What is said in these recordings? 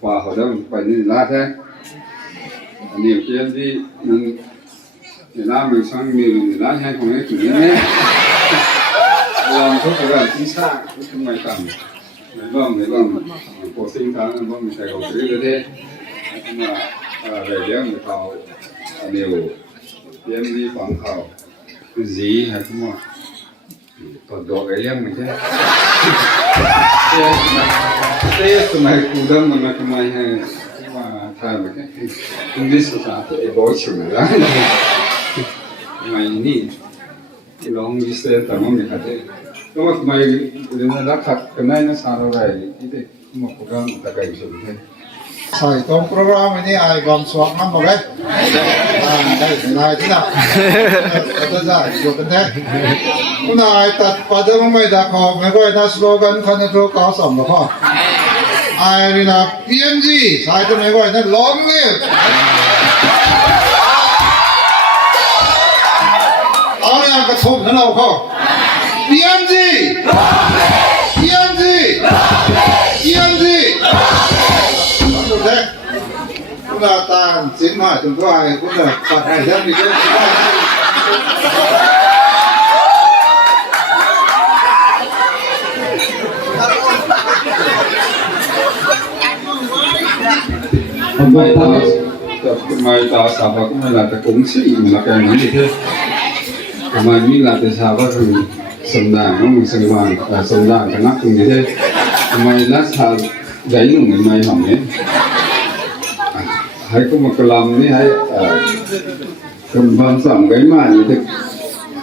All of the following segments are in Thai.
qua họ đâu phải như lá thế nhiều chuyện đi mình lá mình sang nhiều lá hay không ấy chủ nghĩa nhé làm thuốc các bạn chính xác không phải cần mấy vòng cổ sinh tháng vòng mình phải học cái như thế nhưng mà về đấy mình học nhiều chuyện đi quảng khảo cái gì hay không mà còn đồ cái em mình thế thế mà cụ đâm mà hay mà thay mà cái English là cái bối chịu là mày nị cái lòng đi xe tao mình cái thế nhưng mà mày đến là khắc cái này nó sao rồi cái mà program ta cái gì thế Sai tông program ini ai gom suak nam boleh. Đây này thế nào? Kita giải được cái thế. Hôm nayตัด pada mấy đã có mấy cái na slogan khăn cho cao sầm đó không? Ai đi nào PMG sai cho mấy cái na long live. Ở đây cái thùng nó nào không? PMG PMG PMG thế cũng là ta chiến hỏi chúng tôi cũng là phạt hải dân thì cũng mai ta sao cũng là cái cúng sĩ là cái gì thế mà mình là cái sao thì sông đàn nó mình sông vàng là sông đàn cái nắp cũng như thế mà lát sao giấy nó mình may hỏng đấy hay có một cái làm này hay cầm văn sẩm cái mà như thế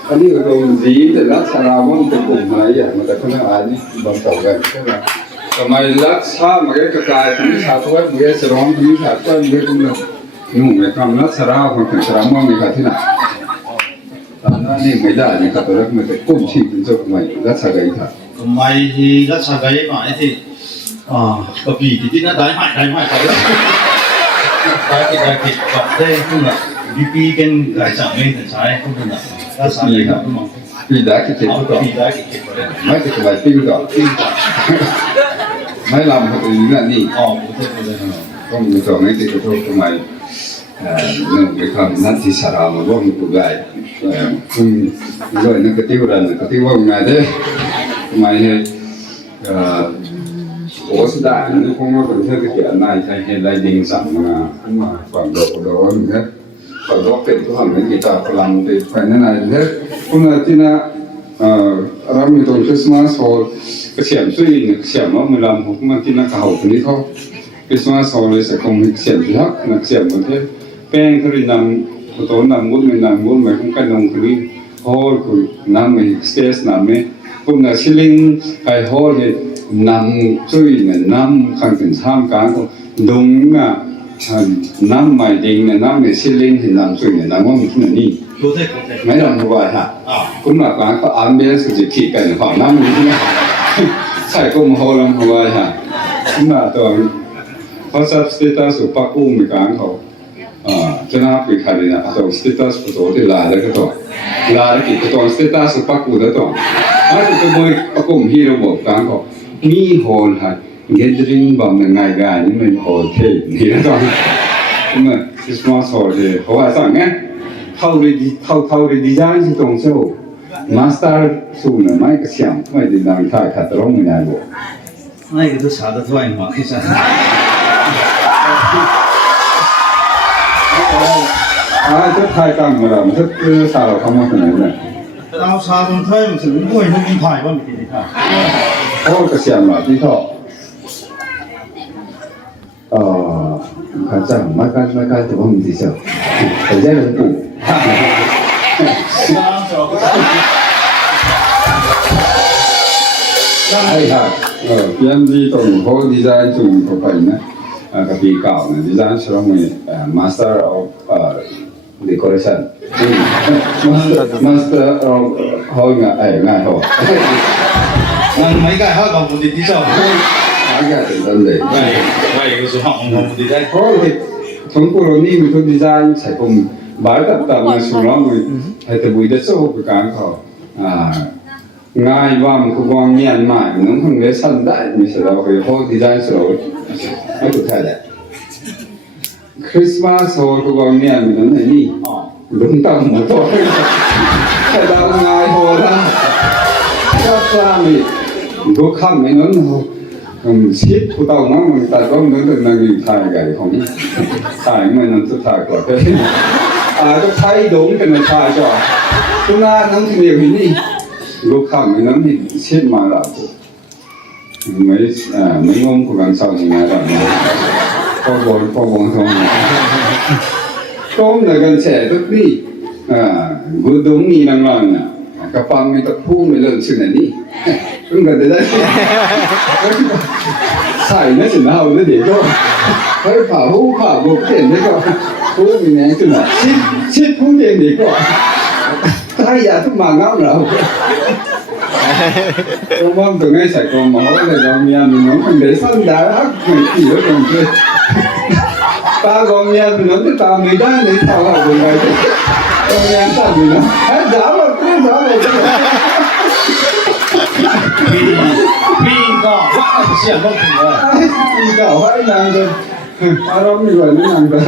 anh đi cái đồ gì thì lát sao ra vẫn cái cùng hay vậy mà ta không nói ai nhỉ bằng tàu gần thế là mà lát sao mà cái cài thì sao thôi mà cái sờn thì sao thôi mà cũng được nhưng mà cầm lát sao ra còn cái sao mà mình phải thế nào anh đi mấy đại này cả tôi rất mình phải cùng chỉ tính cho mày lát sao cái thật mày thì rất sao cái mà thì bởi vì thì nó đáy mãi phải cái vật đây không là BP cái lại chẳng nên thành sai không được là sao vậy không mà vì đã cái chuyện đó mấy cái bài tin đó mấy làm một cái là gì không được rồi mấy cái thôi của mày cái con nó thì xả ra mà vong của gái rồi nó cái tiêu vong này đấy mày ủa sự đại nó không có cần theo cái chuyện này thầy hiện lại đình sẵn mà khoảng độ đó mình hết khoảng đó kiện của hẳn cái gì ta làm thì phải thế này hết cũng là tin là làm như tôi Christmas hoặc cái xiêm suy xiêm mà mình làm cũng mà tin là cả hậu cái thôi Christmas hoặc là sẽ không xiêm gì hết là xiêm một thế pen cái nằm tối nằm muốn mà không cần nông cái hall của nằm mình stage nằm ấy cũng là ceiling cái hall thì nằm chui là nằm khang tiền tham cá của đúng là nằm mày đình là nằm để ceiling thì nằm chui là nằm có một chút là đi mấy lần như vậy hả cũng là quán có ambience gì kỳ cảnh khoảng năm như thế này sai cũng một hồi làm như vậy hả cũng là tôi có sắp status của Bắc U mấy cái họ cho nên bị khai là tôi status của tôi thì là đấy cái tôi là cái tôi status của Bắc U đó tôi tôi mới Bắc U hero một cái họ mi hồn hả gathering bằng là ngày gà nhưng mình hồi thì thì đó thôi nhưng mà Christmas hồi thì không phải sao nghe thâu đi design thì tổng số master số là mấy cái xem mấy cái làm thay khát rồi mình làm bộ này cái thứ sáu đó thôi mà cái sao rất thay căng mà làm rất sao không có cái này tao sao không thấy mình sử dụng mùi không điện thoại không thì ôi cái xem là tí thọ khán giả mấy cái thì không gì sợ phải dễ lớn cụ hay hả PMG tổng hồ design chung của phải nè cái bị cạo này design sau mình master of decoration master of hồi ngày hồi mấy cái hơi còn một tí sao mấy cái thì đơn giản vậy cái số họ còn một tí đây thôi thì chúng tôi đi mình thôi design sẽ cùng bài tập tập mà xuống nó mình hay từ buổi đến sau cái họ ngay vam của con nhiên mãi nó không biết sẵn đại mình sẽ đâu cái hồ design rồi nó cũng thay đấy Christmas hồ của con nhiên mình nói này đi đúng tầm một thôi thay đâu ngay hồ ra chắc ra mình lúc khăm mình nói ship của tàu nó mình ta có nói được là mình thay cái không thay mình nó tự thay quả thế à cái thay đúng cái này thay cho chúng ta nó thì nhiều hình đi lúc khăm mình nói thì ship mà là mấy ngôn của bạn sau thì nghe rồi có bốn thôi tôm là gần trẻ tức đi vừa đúng như năng lần cái phần mình tập thu mình lần sự này đi cũng gần đấy xài nó chỉ nào nó để cho phải phá hú phá một tiền đấy coi hú mình nghe chứ là ship hú tiền để coi thay giờ thức mà ngáo nữa không mong từ ngay sài gòn mà hỏi là gòn nhà mình nói mình để sân đá hắc mình chỉ ở trong kia ta gòn nhà mình nói ta mình đang để thảo học rồi này gòn nhà ta mình nói hết giá rồi cứ giá rồi vì có vợ sẽ không được vì cậu hãy làm rồi đó mình gọi nó làm rồi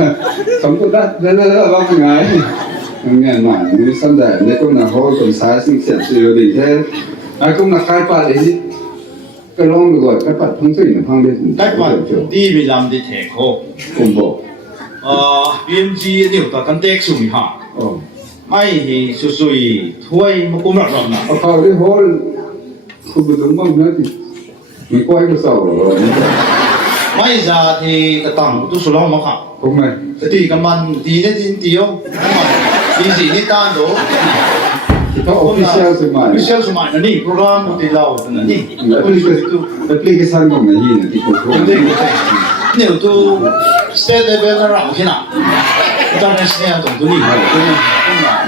sống của đất rất là vâng ngái nghe mãi như sân đẻ đấy cũng là hôi còn sai sinh sản sự định thế cũng là khai phá đấy chứ cái lon được gọi khai phá thông suy là phong đến cách mà đi bị làm thì thể khô cùng bộ BMG nhiều ta căn tết sủng hả mai thì sủi thui mà cũng lọt lọt nào sau cái hôi không được đúng không nữa thì mình quay cái sầu rồi mai giờ thì cái tầng tôi sửa lòng mà hả không này thì cái mình tí nhất tin tiêu tí gì đi tan đó có official sự mãi official sự mãi nó đi program một tí lâu nó đi application của mình gì thì cũng không nếu tôi state level nó rộng thế nào international tổng tôi đi rồi tôi không là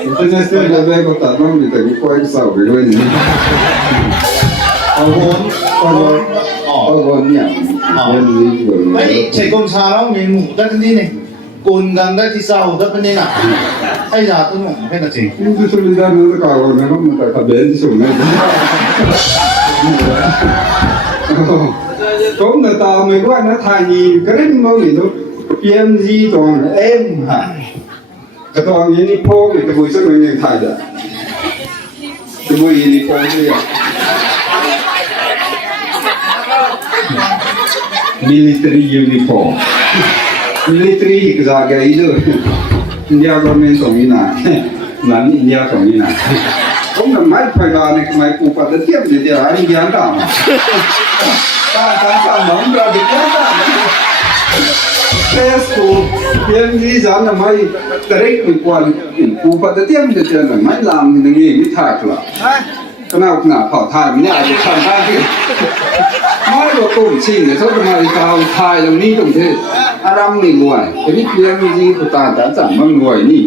international level của ta nó mình phải quay cái sầu về luôn con nhỉ nên gì rồi ấy chạy công xa đó mình ngủ tất đi này cồn gần đây thì sao tất bên đây nào hay là tôi ngủ hay là gì nhưng tôi đi ra nó cả rồi nó mình phải tập đến sủng này có người ta mình qua nó thay gì cái đấy mà mình đâu PMG toàn em hả cái toàn như nipo mình cái buổi sáng mình thay được cái buổi nipo gì à military uniform military cái giá cái đó India government tổng như nào là India tổng như nào cũng là máy phải là này máy phụ phát tiếp để anh India nào ta nóng ra được cái test của bên đi giá là máy direct mình quan phụ phát tiếp để là máy làm thì nó nghe cái thải là cái nào phỏ thải mình nhảy được sản thải kia máy của tôi xin để thôi mà cao thải làm ni tổng thế Aram mình ngồi cái này kia gì của ta đã chẳng mang ngồi ni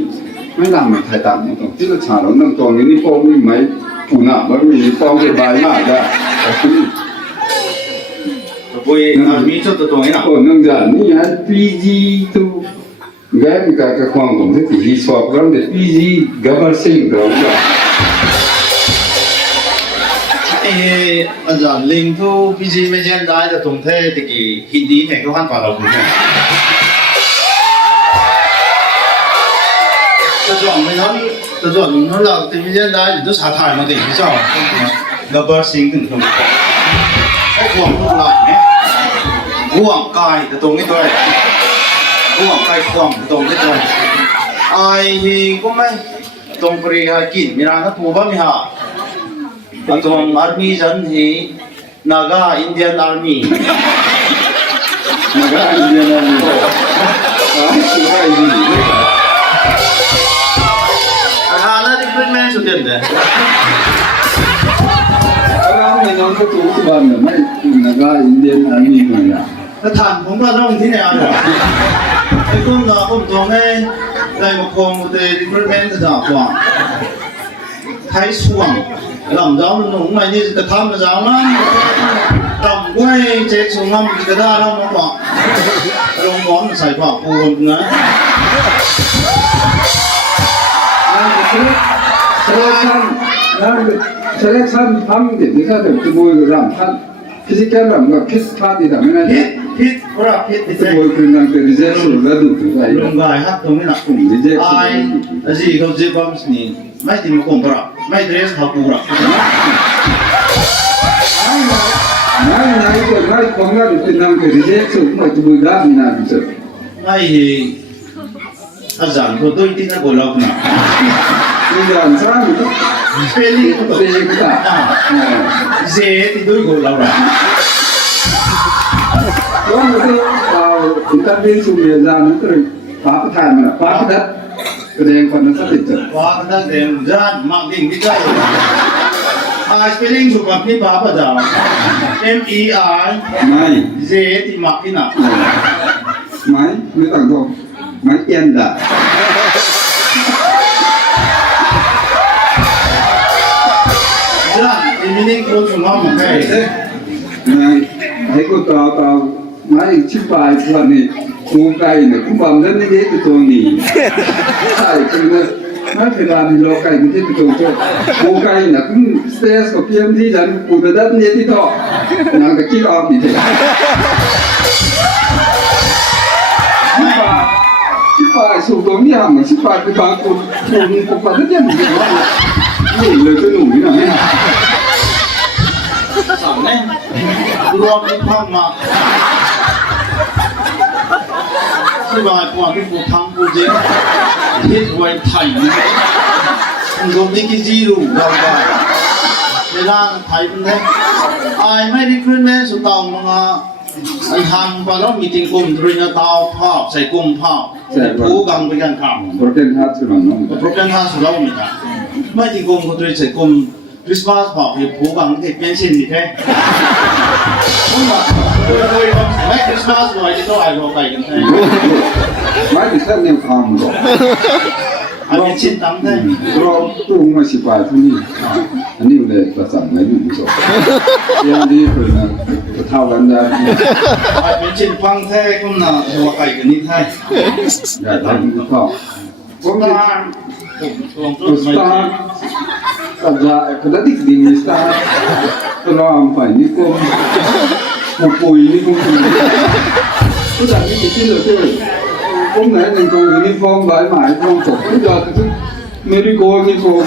ไม่làmมันถ่ายตามตรงที่เราฉาเรานั่งตรงนี้พอมีไหมปูน่ะมันมีฟองเก็บใบหน้าได้vui mi cho tôi nói nào โอ้นั่งจานนี่ฮะ PG ตัวแกมีการกระควงของที่ที่สอบกันแต่ PG กับอะไรสิ่งเดียวกัน bây giờ linh thu PG mấy gen đái là tổng thể thì cái Hindi này có hoàn toàn là đúng không tôi chọn nó là thì bây giờ đây tôi xả thải mà để cho gabber sinh từng không có quảng không lại nhé quảng cài từ tông cái tôi quảng cài quảng từ tông cái tôi ai thì có mấy tông pri hay kín mình ăn nó phù bao nhiêu hả tông army dân thì Naga Indian Army Naga Indian Army cái gì Hana recruitment số tiền đấy. Orang mình nói cái chủ của bạn là mấy Naga Indian Army mà Nó thằng cũng là đông thế nào rồi. Cái con là con tôi nghe đây một con để recruitment là đảo quảng. Thái xuồng làm giáo nó cũng là như cái tham là giáo lắm. Tầm quay chết xuống ngâm cái đa lắm nó quảng. Rong món là xài quảng buồn nữa. 셀렉션 팜 대비가 될 뭐랑 한 피지컬 뭐 피스파디 담에는 พิษเพราะพิษที่ 뭐 그런 게 리제스로 나도 그거 ลงกายฮักตรงนี้นะ 리제스 ไอ้สิเขาจะบอมส์นี่ไม่ติมคงปะไม่เดรสเขาปูระ 나이 건강이 끝난 그 리제스 뭐 뭐가 미나 비서 ไม่อาจารย์เขาด้วยที่นั่นก็เล่านะ 그러니까 사람이 또 สเปลลิ่งเขาตัว 되겠다 เจที่ด้วยก็เล่าละ 그러면서 인터뷰 중에서는 그런 바쁘다면 바쁘다 그래 거는 사겠죠 ว่าตั้งแต่ร้านมักดิ่งที่ใกล้สเปลลิ่งสุภาพนี่ป้าประจำ MEI 마이 เจที่มักที่หนัก 마이 몇 당도 마이 깬다 ร้านที่มีนิ่งโคตรสมองแค่ 마이 아이고 또 마이 집바이 플라니 고가이네 kum밤는 이게 돈이 사이 그러면 마이 대단히 로카이 밑에 또 고가이나 그 스트레스 PMD 전 보다는 얘기 더 그냥 그 길어 밑에 집바 소금이 하면 집바 그 방고 돈 뽑아도 되는 게 이거 그 놈이나 สั่งเนี่ยรวมที่พังมาที่บายกว่าที่กูทำกูเจ๊ที่ไว้ไทยนี่ตรงนี้กี่จีรูเราได้ในร่างไทยเป็นไงไอ้ไม่ได้ขึ้นแม่สุดเต่ามึงอ่ะไอ้ทำไปแล้วมีจริงกุมตรีนเตาภาพใส่กุมภาพผู้กังไปกันข่าว 그렇게 하트만 넘어 โปรแกรมทางสุดเรามีนะไม่จริงกุมคนตรีใส่กุมคริสต์มาสภาพผู้กังที่เป็นชิ้นนี่แค่ไม่คริสต์มาสหน่อยที่ต้องไอ้เราไปกันแค่ 많이 살면 감도 ไอ้เป็นชิ้นตั้งแค่ 그럼 또 맛이 봐주니 아니 원래 맞잖아 이거 얘들이 그러나 타원다 ไอ้เป็นชิ้นฟังแท้ก็น่าหัวไก่กันนี่แท้ 야 다음부터 ก็มา 또 스타 가자 그다 딕딩 스타 또 나와봐 니고 보이니 고 또 자기 밑에서 또 hôm nay mình có uniform vải mãi không phục bây giờ thì Merigo uniform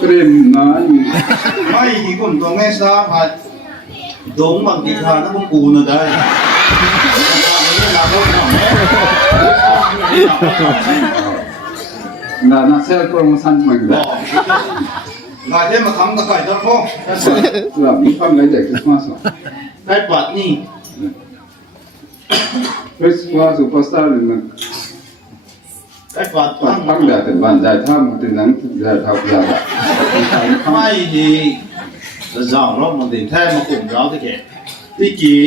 krem nói ไม่ที่คนตัวแม่ทราบว่าดงบางทีทานนั้นพวกกูน่ะได้ไม่ลาบหน่อย 나나 셀 프로모션 먹는다 งานที่มาทำตะไคร้ตะโพก 그럼 이밤 내자 크리스마스 ได้ปัดนี่ 크리스마스 슈퍼스타는 ได้ปัดทั้ง 방다 된 반자 탐 되는 자 타고야 ไม่ที่จะจ้างรถมันถึงแท้มากลุ่มเราที่แก่ที่กี่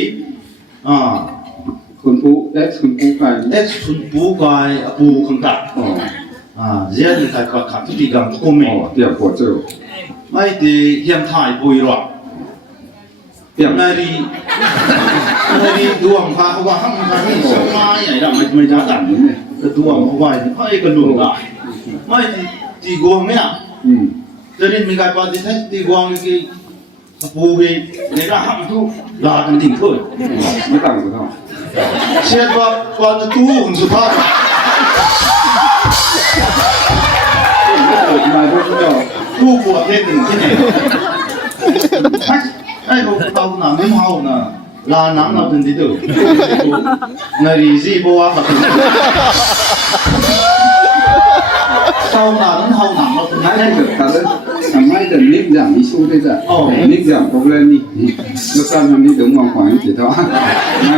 군부 엑스 군부가 เอ็กซ์คุณปูกายปูขังกัดเรียนที่ใครปัดขัดที่ปีกังกุมเอง 야 보죠 ไม่ที่เฮียมถ่ายปุยหรอก 야 นารีดวงพาเขาว่าห้ามทางนี้สมัยใหญ่ละไม่จ้าตันกระดวงเขาว่าให้กระดุมละไม่ตีกวงเนี่ยจะได้มีการปฏิเสธตีกวงกี่ปูกี่ในร่างห้ามทุกลากันทิ้งเพื่อ ไม่ต่างกันเนาะ เชื่อว่าวันตู้หุ่นสุภาพ มาด้วยก็ ตู้ปวดเล่นหนึ่งที่ไหนไอ้เราเตาหนังไม่เมาน่ะลาหนังเราเป็นที่ตัวนารีซีบัวแบบเตาหนังเตาหนังเราเป็น ไม่ ที่ ได้ ตัว แต่ทำไมแต่นิกอย่างนี้สู้ได้จ้ะนิกอย่างพวกเรื่องนี้ลูกสาวนี้ถึงมองขวางจิตว่าไม่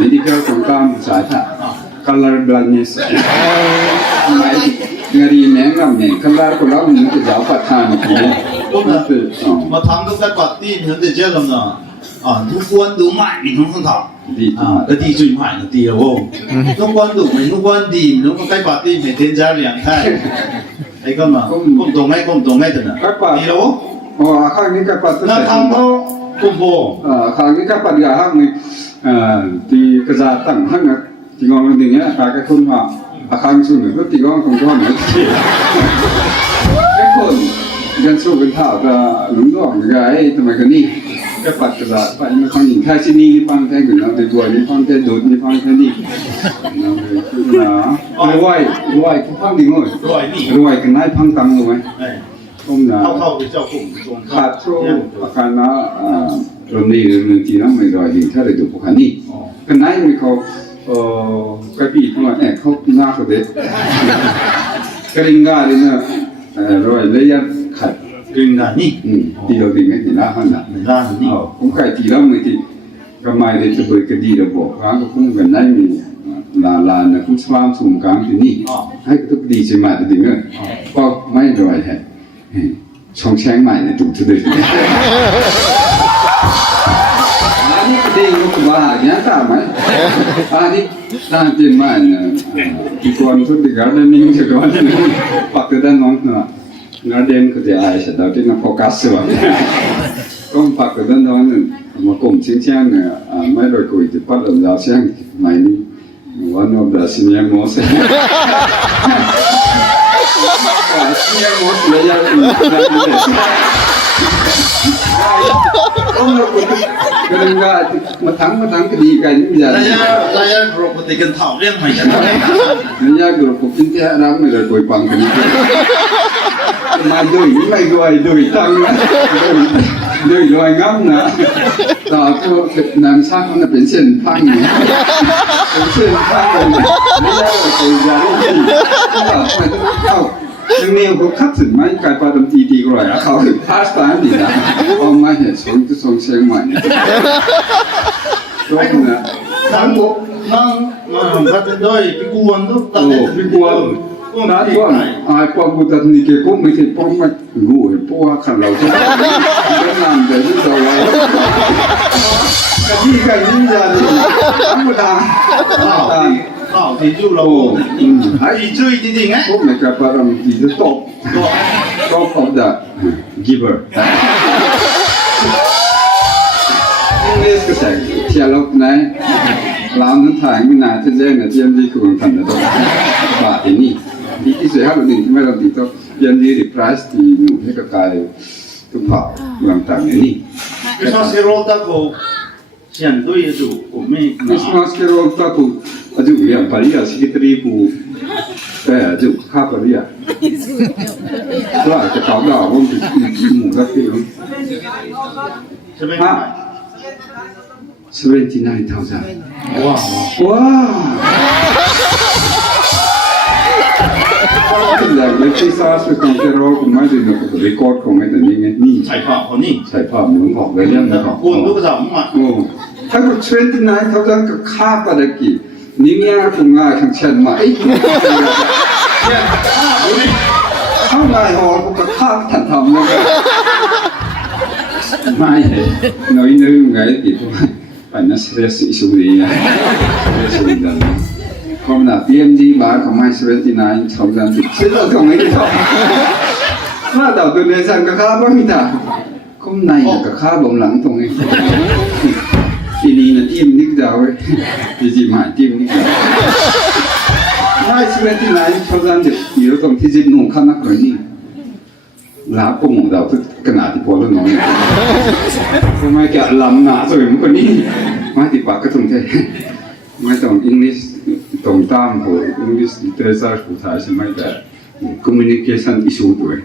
medical ของการสายถ่าย color blindness ไม่งานแมงกับเนี่ย color ของเราเนี่ยจะยาวปัดทางนี่ก็คือ มาทำตั้งแต่ปัดตีเหมือนแต่เจ้าเราทุกคนดูใหม่มีทั้งทั้งทั้ง ดี ก็ดีจุยใหม่ก็ดีแล้วทุกคนดูไม่ทุกคนดีทุกคนใกล้ปัดตี每天加2太ไอ้ก็มาก้มตรงไม่ถึงนะดีแล้ว อ๋อข้างนี้ก็ปัด นั่นทำเขากุมโบ ข้างนี้ก็ปัดยาห้างนี่ที่กระจาตั้งห้างที่งอมันอย่างเงี้ยกายคนว่าข้างสุดก็ที่งอของก้อนเนี่ยไอ้คน กันสู้กันเท่าแต่หลงดอกไงทำไมกันนี่ก็ปัดกระดาษไปไม่ฟังหินแค่ที่นี่นี่ฟังแค่กันเราแต่บัวนี่ฟังแค่โดดนี่ฟังแค่นี้เราเลยคือนะรวยทุกฟังดีหมดรวยกันได้ฟังตังรู้ไหมต้มนะขาดโชว์อาการนะตรงนี้เรื่องที่น้ำไม่รอยดีถ้าได้ดูพวกนี้กันได้ไม่เขากระปีทั้งหมดเนี่ยเขาหน้าเขาเด็กกระดิ่งกาเลยนะรอยเลยยัดขัด Gringani. ตีเราดีไหมตีหน้าหันน่ะ Gringani. ผมใครตีแล้วไม่ตีก็ไม่ได้จะเปิดกระดิ่งเราบอกว่าก็คงกันได้มีลานะคุณสว่างสูงกลางที่นี่ให้ก็ทุกดีใช่ไหมตัวดีเนอะก็ไม่รอยแฮะช่องแช่งใหม่ในตุ่มจะได้อันนี้ก็ดีก็ว่าอย่างตามไหมอันนี้ตั้งใจมาเนี่ยอีกคนทุกทีการเล่นนี่ก็วันนี้ปักด้านน้องเนาะGarden ko dia ay sa dati na focus ba. Kung pa ko dan don mo kung chiang mai rồi ko ite pa lam da siang mai ni one of the senior most. Senior most le ya Ông nó cũng cái đừng ra mà thắng cái gì cái những giờ là rồi một cái thảo riêng mày nên ra rồi cuộc chiến thế lắm mày rồi quỳ bằng cái gì mà đuổi tăng đuổi ngắm nèต่อก็นางช่างมันเป็นเส้นพังเนี่ยเป็นเส้นพังเลยไม่ได้ตัวใหญ่ที่ต่อไปต้องเข้ายังเนี่ยเขาคัดถึงไหมการปาดตีก็เลยเขาถึงพาสต้าดีนะเอามาเห็นส่งเชียงใหม่เนี่ยก็เนี่ยทั้งหมดนั่งมาคัดด้วยพี่กวนทุกตอนนี้พี่กวนนั่นว่าไอ้พวกบุตรนี่เกี่ยวกับไม่ใช่พวกมันงูพวกขันเราจะเป็นน้ำเดือดตัวไว้กะทิกันยิ่งใหญ่ธรรมดาข้าวที่จู่เราไอ้จุ้ยจริงๆไงพวกมันกับปรำที่จะตบof the giver นี่ก็ใช่เที่ยวเราไหนเรานั้นถ่ายไม่นานจะแจ้งนะเที่ยมที่คุณทำนะตัวบาทนี่ดีที่สุดครับหนึ่งที่ไม่เราติดต่อยันดีรีไพรส์ที่หนูให้กับกายทุกฝ่ายต่างๆนี่ไม่ชอบเซโรตาโกเขียนด้วยจู่ผมไม่ชอบเซโรตาโกจู่อย่างปาริยาสิกิตรีปูแต่จู่ข้าปาริยาว่าจะตอบได้ว่ามันหมู่รักที่รู้ใช่ไหม79,000ว้าวอย่างเล็กที่ซาสเป็นแค่รอคุณไม่ได้นะก็รีคอร์ดของไอ้ตัวนี้ไงนี่ใส่ผ้าคนนี้ใส่ผ้าเหมือนของเลยยังนะกวนลูกสาวมาโอ้ถ้าคุณ29,000ก็ค่าปะกี่นี่เนี่ยคุณง่ายทั้งเช่นมาไอ้ข้างในหอผมก็ค่าถันทำเลยไม่น้อยนึงไงที่พวกปัญหาสเตรสอิสุรีไงสเตรสอิสุรีคอมนาPMD บาร์ของไม่79ชาวจันทร์ซึ่งเราต้องไม่ได้ทำว่าดาวตัวเนสันก็ค่าบ้างนี่นะคุ้มในก็ค่าบ่มหลังตรงนี้ทีนี้นะทีมนิกดาวทีมหายทีมนิกดาวไม่79ชาวจันทร์อยู่ตรงที่จิตนุ่งข้างนักเรียนนี่ลาปุ่งดาวทุกขนาดที่พอแล้วน้องทำไมแกลำหนาสวยเหมือนคนนี้มาติดปากก็ตรงใจไม่ต้องอังกฤษตรงตามหัวอังกฤษเทศาผู้ถ่ายใช่ไหมแต่ communication issue ด้วย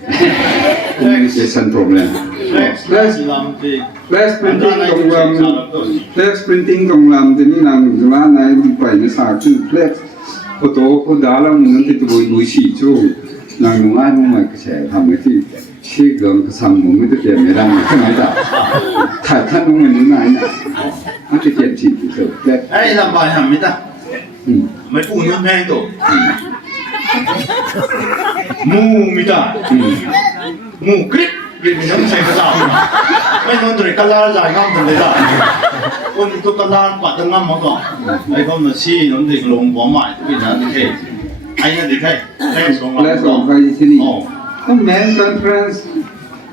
communication problem flash printing ตรงลำ flash printing ตรงลำที่นี่นางจุฬาในไปในศาสตร์ชื่อ flash พอโตเขาด่าแล้วมันที่ตัวดูฉี่ชู้นางง่ายมุ่งหมายกระแสทำในที่ชื่อเรื่องกระสังผมไม่ได้เปลี่ยนไม่ได้ใช่ไหมจ๊ะถ่ายท่านมุ่งมันนี่ไหนน่ะมันจะเปลี่ยนฉี่ที่สุดแรกไอ้ลำบากทำไม่ได้ไม่พูดเรื่องแม่ตัวมูไม่ได้มูกริบกริบยังใช้กระดาษไม่นอนตัวกระลาจ่ายง่ำเลยได้คนตัวกระลาปัดตั้งง่ำมาก่อนไอ้คนมาชี้นอนตัวลงหัวใหม่ตัวนั้นโอเคไอ้นั่นดิใครแรกส่งไปที่นี่ก็แมนคอนเฟรนซ์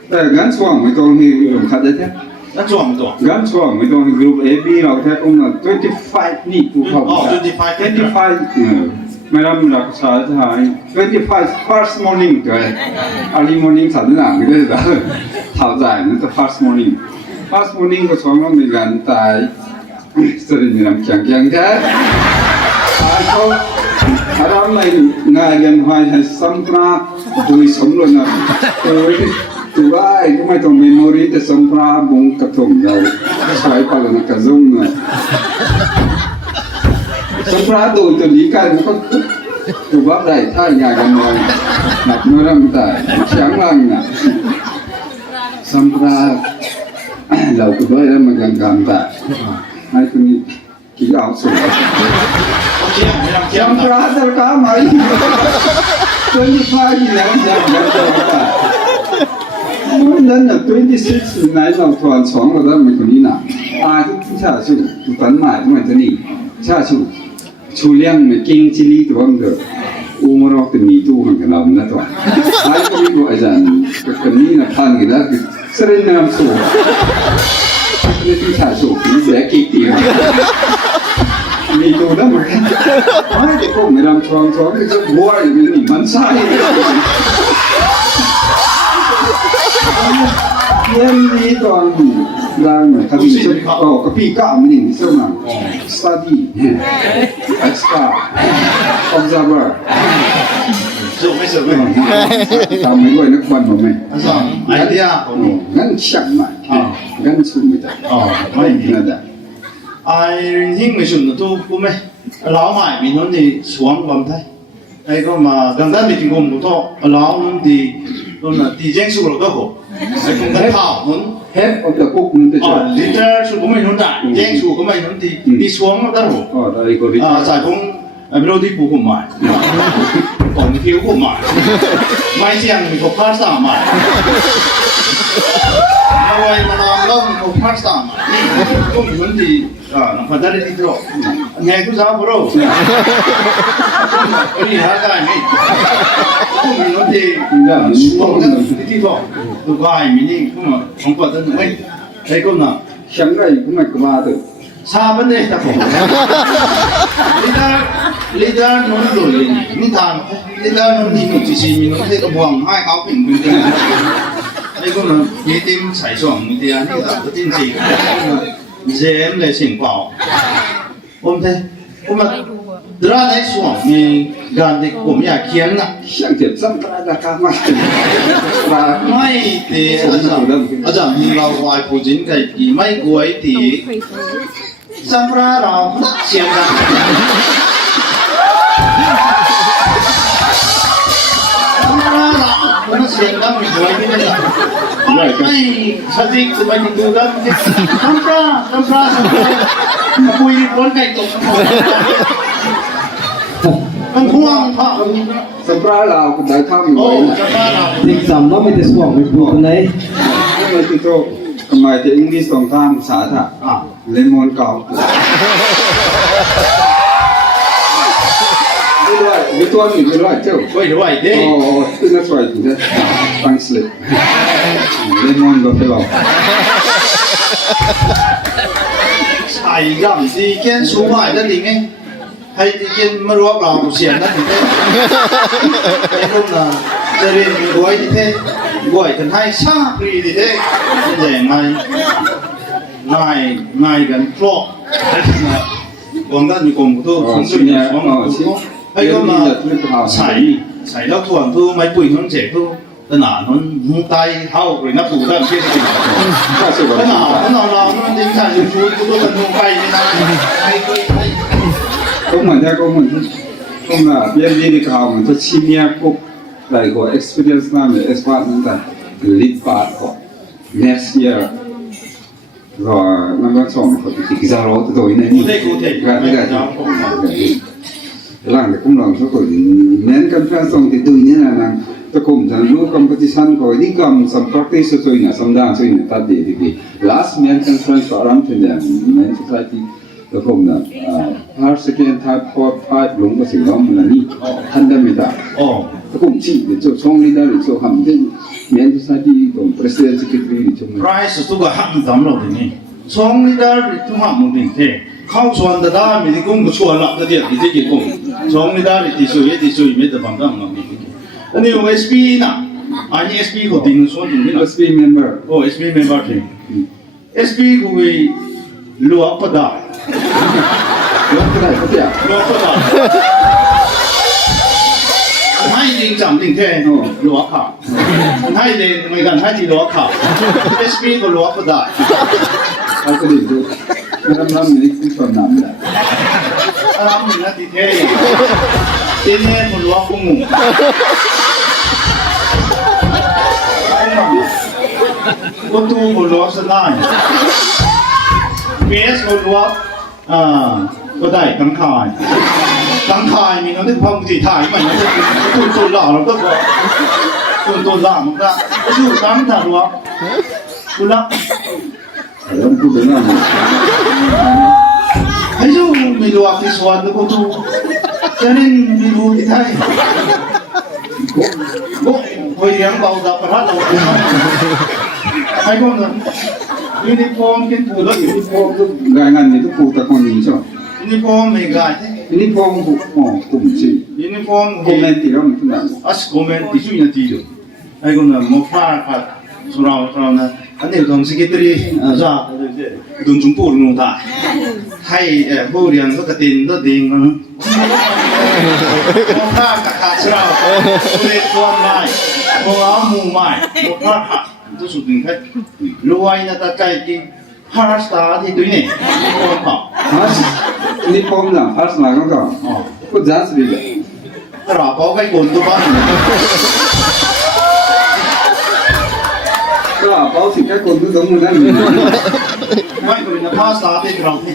แต่งั้นช่วงไม่ต้องให้ลงคัดได้แท้งั้นช่วงไม่ต้องให้กลุ่ม AB เราแท้ก็มา25นี่ผู้เข้า25 Madam Raksa Thai 21st morning 对 early morning สันหลังไม่ได้แล้วข่าวจ่ายนั่นแต่ first morning ก็ช่วงนั้นมีการตายสรินทร์นำแข็งแท้เขาอารามในงานยันหายให้สัมภาระโดยสมรนะตัวไอ้ก็ไม่ต้องเมมโมรีแต่สัมภาระบุงกระทงเราใช้พลังกระซุ่มนะสัมภาระโดยตัวนี้กันมันก็ตัวว่าได้ท่ายากันเลยหนักเมื่อไรไม่ได้เสียงลังนะสัมภาระเราก็ด้วยแล้วมันกันกันแต่ให้คนนี้กี่เอาสุดสัมภาระจะกล้าไหมตัวนี้พาอย่างนั้นอย่างนั้นแต่เมื่อนั้นน่ะ26ไหนเราถอน2เราได้ไม่คนนี้นะที่ชาชูตุตันหมายทำไมจะนี่ชาชูชูเลี้ยงไม่กิ้งจิลีตัวมันเด้ออูมารอกจะมีตู้มันกันเราเนี่ยตัวก็มีตัวอาจารย์คนนี้นะท่านกี่แล้วคือเสร็จน้ำสูบนี่ที่ชาชูนี่แบกกิ๊กตีมีตัวได้ไหมไม่ได้ก็ไม่รำชองนี่จะบัวอย่างนี้มันใช่เรื่องนี้ตอนดังครับพี่ก็พี่ก้าวไม่ได้ใช่ไหม study extra observer สุไม่สุไม่ทำไม่ไหวนักวันหรอไหมไอเดียงั้นช่างไหมงั้นสู้ไม่ได้ไม่น่าได้ไอ้ทิ้งไม่สุดตัวกูไม่เราใหม่มีน้องที่สวมวันไทยไอ้ก็มาดังนั้นมีจริงผมก็เราน้องที่ตัวน่ะที่เจ้งสุกเราก็หกไอ้คนที่ข่าวนั้นhead of the book นั่นจะลิเตอร์สุกก็ไม่น้องได้เจ้งสุกก็ไม่น้องที่สวมเราก็หกได้ก็ดีจ่ายผมไม่รู้ที่ผู้ผมใหม่ก่อนที่ผิวผมใหม่ไม่เสี่ยงมีพวกพาสต้าใหม่เอาไว้มาลองเล่ามีพวกพาสต้าใหม่ก็มีคนที่น้องพันธุ์ได้ที่รู้ไงคุณสาวพรู้นี่หาได้ไหมก็มีคนที่สวมกันที่รู้ตัวก็ไอ้มินี่ก็มาของพันธุ์ไม่ไอ้ก็น่ะช่างไรก็ไม่กล้าตัว사번에 딱 보고 리더 논도 리더 리더 논이 지시미 논세가 뭐한 하이 가고 있는 게 이거는 예팀 사이송 무대한 리더 어딘지 이제 내 생각 봄때 보면 드라네 수업이 간데 봄이야 기억나 상태 쌈따라다 까마 마이 때 아자 니가 와이 보진 가이 마이 고이 때 Samprara siapa? Samprara mana siapa menjual ini kan? Mai sadik sebanyak itu kan? Sampra, kuih pun kayak itu. Kan huang pak. Samprara aku dah tahu. Oh, Samprara. Ting sama mesti suang berbuat naik. Itu kemarin di Inggris tentang sahata, lemon kau. Betul ni, betul aja. Betul deh. Oh, itu nak right tu, pangslip. Lemon betul. Saya yang di kian sungai dah ni, hay di kian meruap lau sian dah ni. Itu na, jadi goi di te, goi kan hay sah pri di te, jadi ngay gần pro, còn đó như cùng tôi không suy nghĩ hay có mà xài nó thuần thu mấy bụi nó trẻ thu tên là nó tay thâu rồi nó phủ ra kia thì cái nào nó đi xài dùng chuối tôi cần thu bay như này không là biên đi khảo mà tôi chi nia cục lại có experience nào để expert nên là lead part của next year rồi năm đó chọn một cái giao lô tôi này như đây cụ thể làm để cũng làm số tuổi nén căn pha xong thì tự nhiên là tôi cũng chẳng lúc competition rồi đi cầm some practice rồi nè some dance rồi nè ta để thì last man conference ở Ram Thiên Đàng man society tôi cũng là first second third fourth five luôn có sự đó là đi thân đam mê ta tôi cũng chỉ để cho xong leader để cho hầm thế man society còn president secretary để cho mình price tôi có hạng tấm rồi thì xong leader thì tôi hạng một đỉnh thế เข้าชวนแต่ได้มีที่กุ้งก็ชวนละแต่เดี๋ยวที่กี่กุ้งชงไม่ได้ที่สุยไม่ได้ฟังตั้งมาอันนี้เอสพีนะอันนี้เอสพีเขาดิ้งชวนตรงนี้นะ must be member โอ้เอสพีเมมเบอร์ทีเอสพีเขาไปลวกก็ได้ ยกก็ได้ก็เสีย ลวกก็ได้ให้ดิ้งจำดิ้งแค่ลวกค่ะให้เด็กไม่กันให้ที่ลวกค่ะเอสพีก็ลวกก็ได้ เอาก็ดีดูน้ำนี่คือความน้ำเนี่ย อามีนาทีเท่ทีนี้คนรัวกุ้งคนดูคนรัวสนายเบสคนรัวก็ได้ทั้งขายมีน้องที่พังตีถ่ายมันตัวหล่อเราก็บอกตัวหล่อมันก็สู้ตั้งถ่ายรัวกูรัก แล้วพูดถึงอะไร ให้ดูไม่รู้ที่สวนแล้วก็ดูจะนี่ไม่รู้ที่ไทยก็พยายามเบาดับประทัดเราให้คนนั้นยูนิฟอร์มกินปูแล้วยูนิฟอร์ม รายงานนี่ทุกผู้ตะคนนี้ใช่ไหม ยูนิฟอร์มไม่กล้า ทีนี้พอผมกลุ่มสิ ยูนิฟอร์ม คอมเมนต์ที่เราไม่ถนัด as comment ที่ช่วยนาทีเดียวให้คนนั้นมาฟ้าพัดสุรานะอันนี้ต้องสกิตรีจ้าดุนจุ่มปูนู่นท่าให้ผู้เรียนก็กระตินก็ดิ่งนะมองหน้ากับขาสุราเรียนตัวไม่มองอ้ามูไม่มองหน้าตัวสุดหนึ่งแค่รวยนะตาใจจริงฮาร์สตาที่ตัวนี้มองเขา นี่พอมนะอาร์สนาก็ก็จัสดีเลย ตราเป้าไปคนตัวบ้าน ก็เขาสิแค่คนที่ตรงนั้นนี่ ไม่ก็เป็นภาษาที่เราที่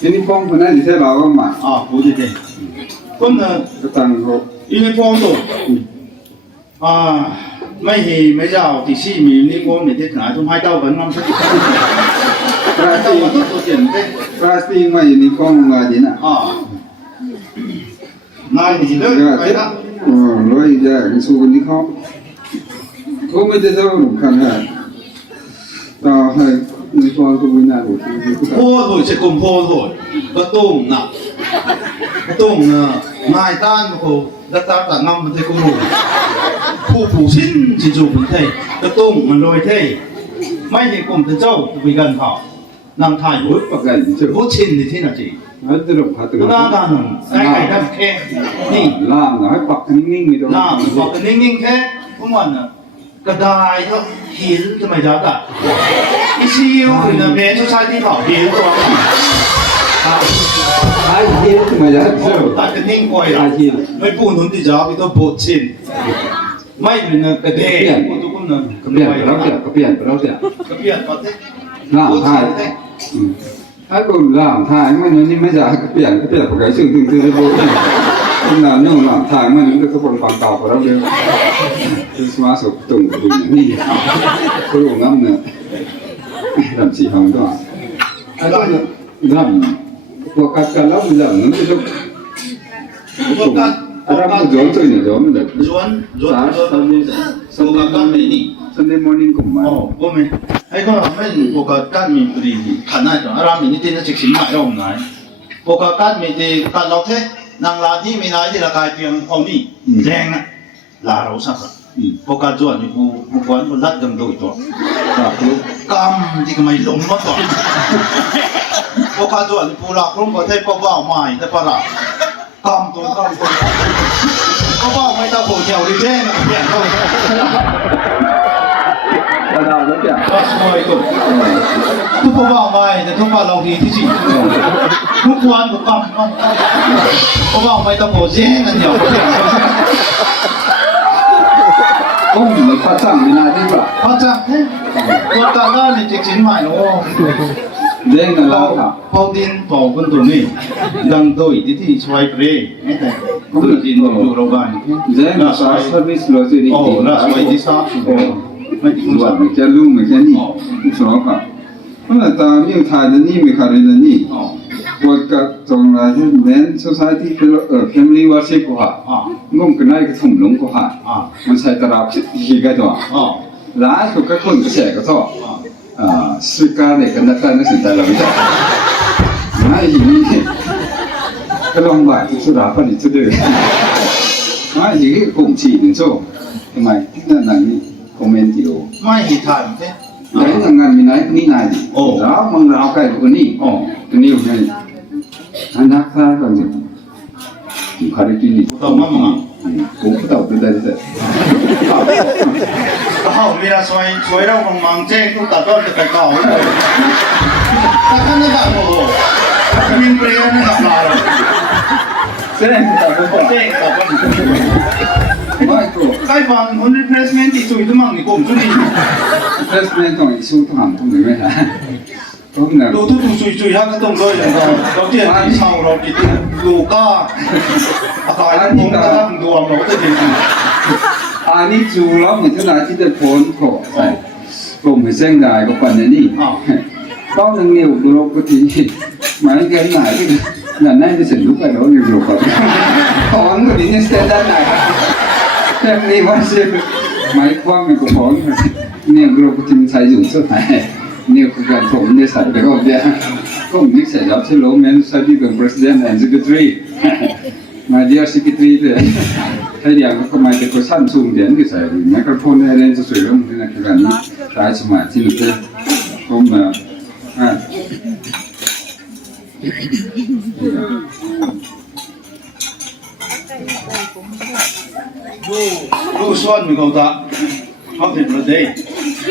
ทีนี้พอมคนนั้นที่เราก็มา พูดได้ก็เนี่ย ก็ตั้งเขา ยูนิฟอร์มตัวไม่เจ้าที่ซี่มียูนิฟอร์มเนี่ยที่ไหนต้องให้เจ้ากันน้ำสัก ปรา เจ้า ตี กันตัวเด่นเด้ ปราตีมาอยู่นี่พอมมาดีนะ นายนี่เลยไปละ ร้อยจะสู้กันที่เขาเขาไม่ได้เท่าหนุ่มขันฮะต่อให้มีความกบุญนาบุตร โอ้โหจะกลมโพโหดกระตุ้งนะกระตุ้งนะนายต้านโอ้ดัตตาต่างงำมันจะกูรู้ผู้ผู้สิ้นสิจูเป็นเท่กระตุ้งมันลอยเท่ไม่ใช่กลมเป็นเจ้าคุยกันเขานางทายบุตร ประกันเชื่อ ผู้ชินในที่นั่นจี ฮัตรุฮัตรุ ก็การใส่ไก่ดับแค่นี่ ล่ามนะให้ปักนิ่งๆมีตรง น้ำบอกกันนิ่งๆแค่พวกมันน่ะกระดายก็หินทำไมจะตัดอีซิวคือนะเมย์ชายที่เขาหินตัว ไอ้ที่ทำไมจะเชื่อ ตัดกันนิ่งก่อยละไม่พูดนุ่นที่จะเอาไปตัวโบชินไม่เป็นนะกระเดยทุกคนน่ะ ก็เปลี่ยนไปแล้วเสียก็เปลี่ยนไปแล้วเสีย ก็เปลี่ยนมาเถอะ ล่ามทายถ้าคุณล่ามทายมันนี่ไม่จะก็เปลี่ยนก็เปลี่ยนปกติซึ่งถึงจะโบคุณน่ะนู่นล่ามทายมันก็ทุกคนฟังเก่าไปแล้วเยอะคือสมาสุตุ่มตุ่มนี่ก็รู้งั้นเนี่ยลำสีห้องก็ไอ้ลำพวกกันแล้วมันลำนั้นก็ต้อง พวกกัน Arab tu jual tu ni jual mana? จวนโอกาสกันไม่นี่ Sunday morning kumar. ก็ไม่ไอ้ก็ไม่โอกาสกันมีปรีขนาดนั้นอารามีนี่ที่นั่นจะชิมหน่อยเราหน่อยโอกาสกันมีที่การเราเทนางลาที่มีนายที่ละกายเพียงเอานี่แรงนะลาเราสักโอกาสจวนอยู่ผู้คนคนรัดกันโดยตัวกำที่ก็ไม่ลงมาก่อนโอกาสจวนผู้หลักลงประเทศก็ว่าไม่แต่ปะละกำตัวก็ว่าไม่ต้องโผล่เหี่ยวดิเจ้นะเปลี่ยนเขา Ada apa dia? Assalamualaikum. ทุกคนว่าไม่แต่ทุกคนเราดีที่สุดทุกวันก็กำก็ว่าไม่ต้องโผล่เจ้นั่นเดียว Oh, ni pasang ni nanti pak. พระเจ้าตัวตาได้ในจิตชิ้นใหม่โอ้ Dengan lah. พอดินต่อคนตัวนี้ดังโดยที่ช่วยเปรย์นี่แต่ตัวดินอยู่โรงพยาบาล Dengan service lo sini. โอ้ล่าสุดที่ทราบไม่ถึง Buat วัน macam lu macam ni. Soal apa? Mana tahu ni utai ni mereka ni. อ๋อ Buat kat orang lain dan society family worship ko ha. อ๋อ Ngom kenal ke thum long ko ha. อ๋อ Man sai tarap higa to. อ๋อ Last ko ka kun ka se ko to. Sika ne kan ta na sin ta la mi ta. ไม่อย่างนี้ก็ลองบ่ายสุดาพอดีสุดเลยไม่อย่างนี้กลุ่มฉีดหนึ่งโซ่ทำไมนั่นนั่นนี่คอมเมนต์ที่โอ ไม่หิทานใช่ đấy là ngàn mình nói cái này đi đó mong là cái của ni cái nhiều này anh hát ra còn gì cũng khai được gì cũng có tàu từ đây rồi เขาเวลาช่วยเราบางมังเจ๊ก็ตัดต้นจะไปเก่าเลยแต่ท่านนั่นแบบโอ้โหมินเปรี้ยวนี่แบบเรา cái này cũng tàu từ เจ๊ตัดต้น ไม่ถูก ใครฟังคน replacement ที่ช่วยทั้งมังนี่ผมช่วย replacement ต้องอีกช่วงต้องทำต้องไม่ได้ต้องเนี่ย ดูทุกช่วยฮักก็ต้องเลยเราเตี้ยที่เช่าเราติดดูก็อากาศผมก็ต้องดูเราก็จะเป็น อันนี้จูแล้วเหมือนที่นายที่จะพ้นขอกลุ่มเส้นได้ก็ปันนี่ต้องนั่งเลี้ยวดูโลกที่หมายถึงไหนที่นั่นนั่นจะเสร็จรู้ไปแล้วอยู่ดูก่อนตอนก็ดิ้นเส้นด้านไหนแค่นี้ว่าสิหมายความมันก็พ้นเนี่ยโลกที่มันใช้อยู่สุดท้ายเนี่ยคือการผมเนี่ยใส่ไปก็เดียวก็มีใส่ยับเชลโลแมนสตีเป็น president and secretary my dear secretary เลยถ้าอย่างก็มาจะก็สั้นสูงเดียนก็ใส่ไมโครโฟนอะไรจะสวยงามที่นั่นคือการนี้ใช้สมาธินี่คือผมดูส่วนมีเขาตาเขาเป็นประเดี๋ยว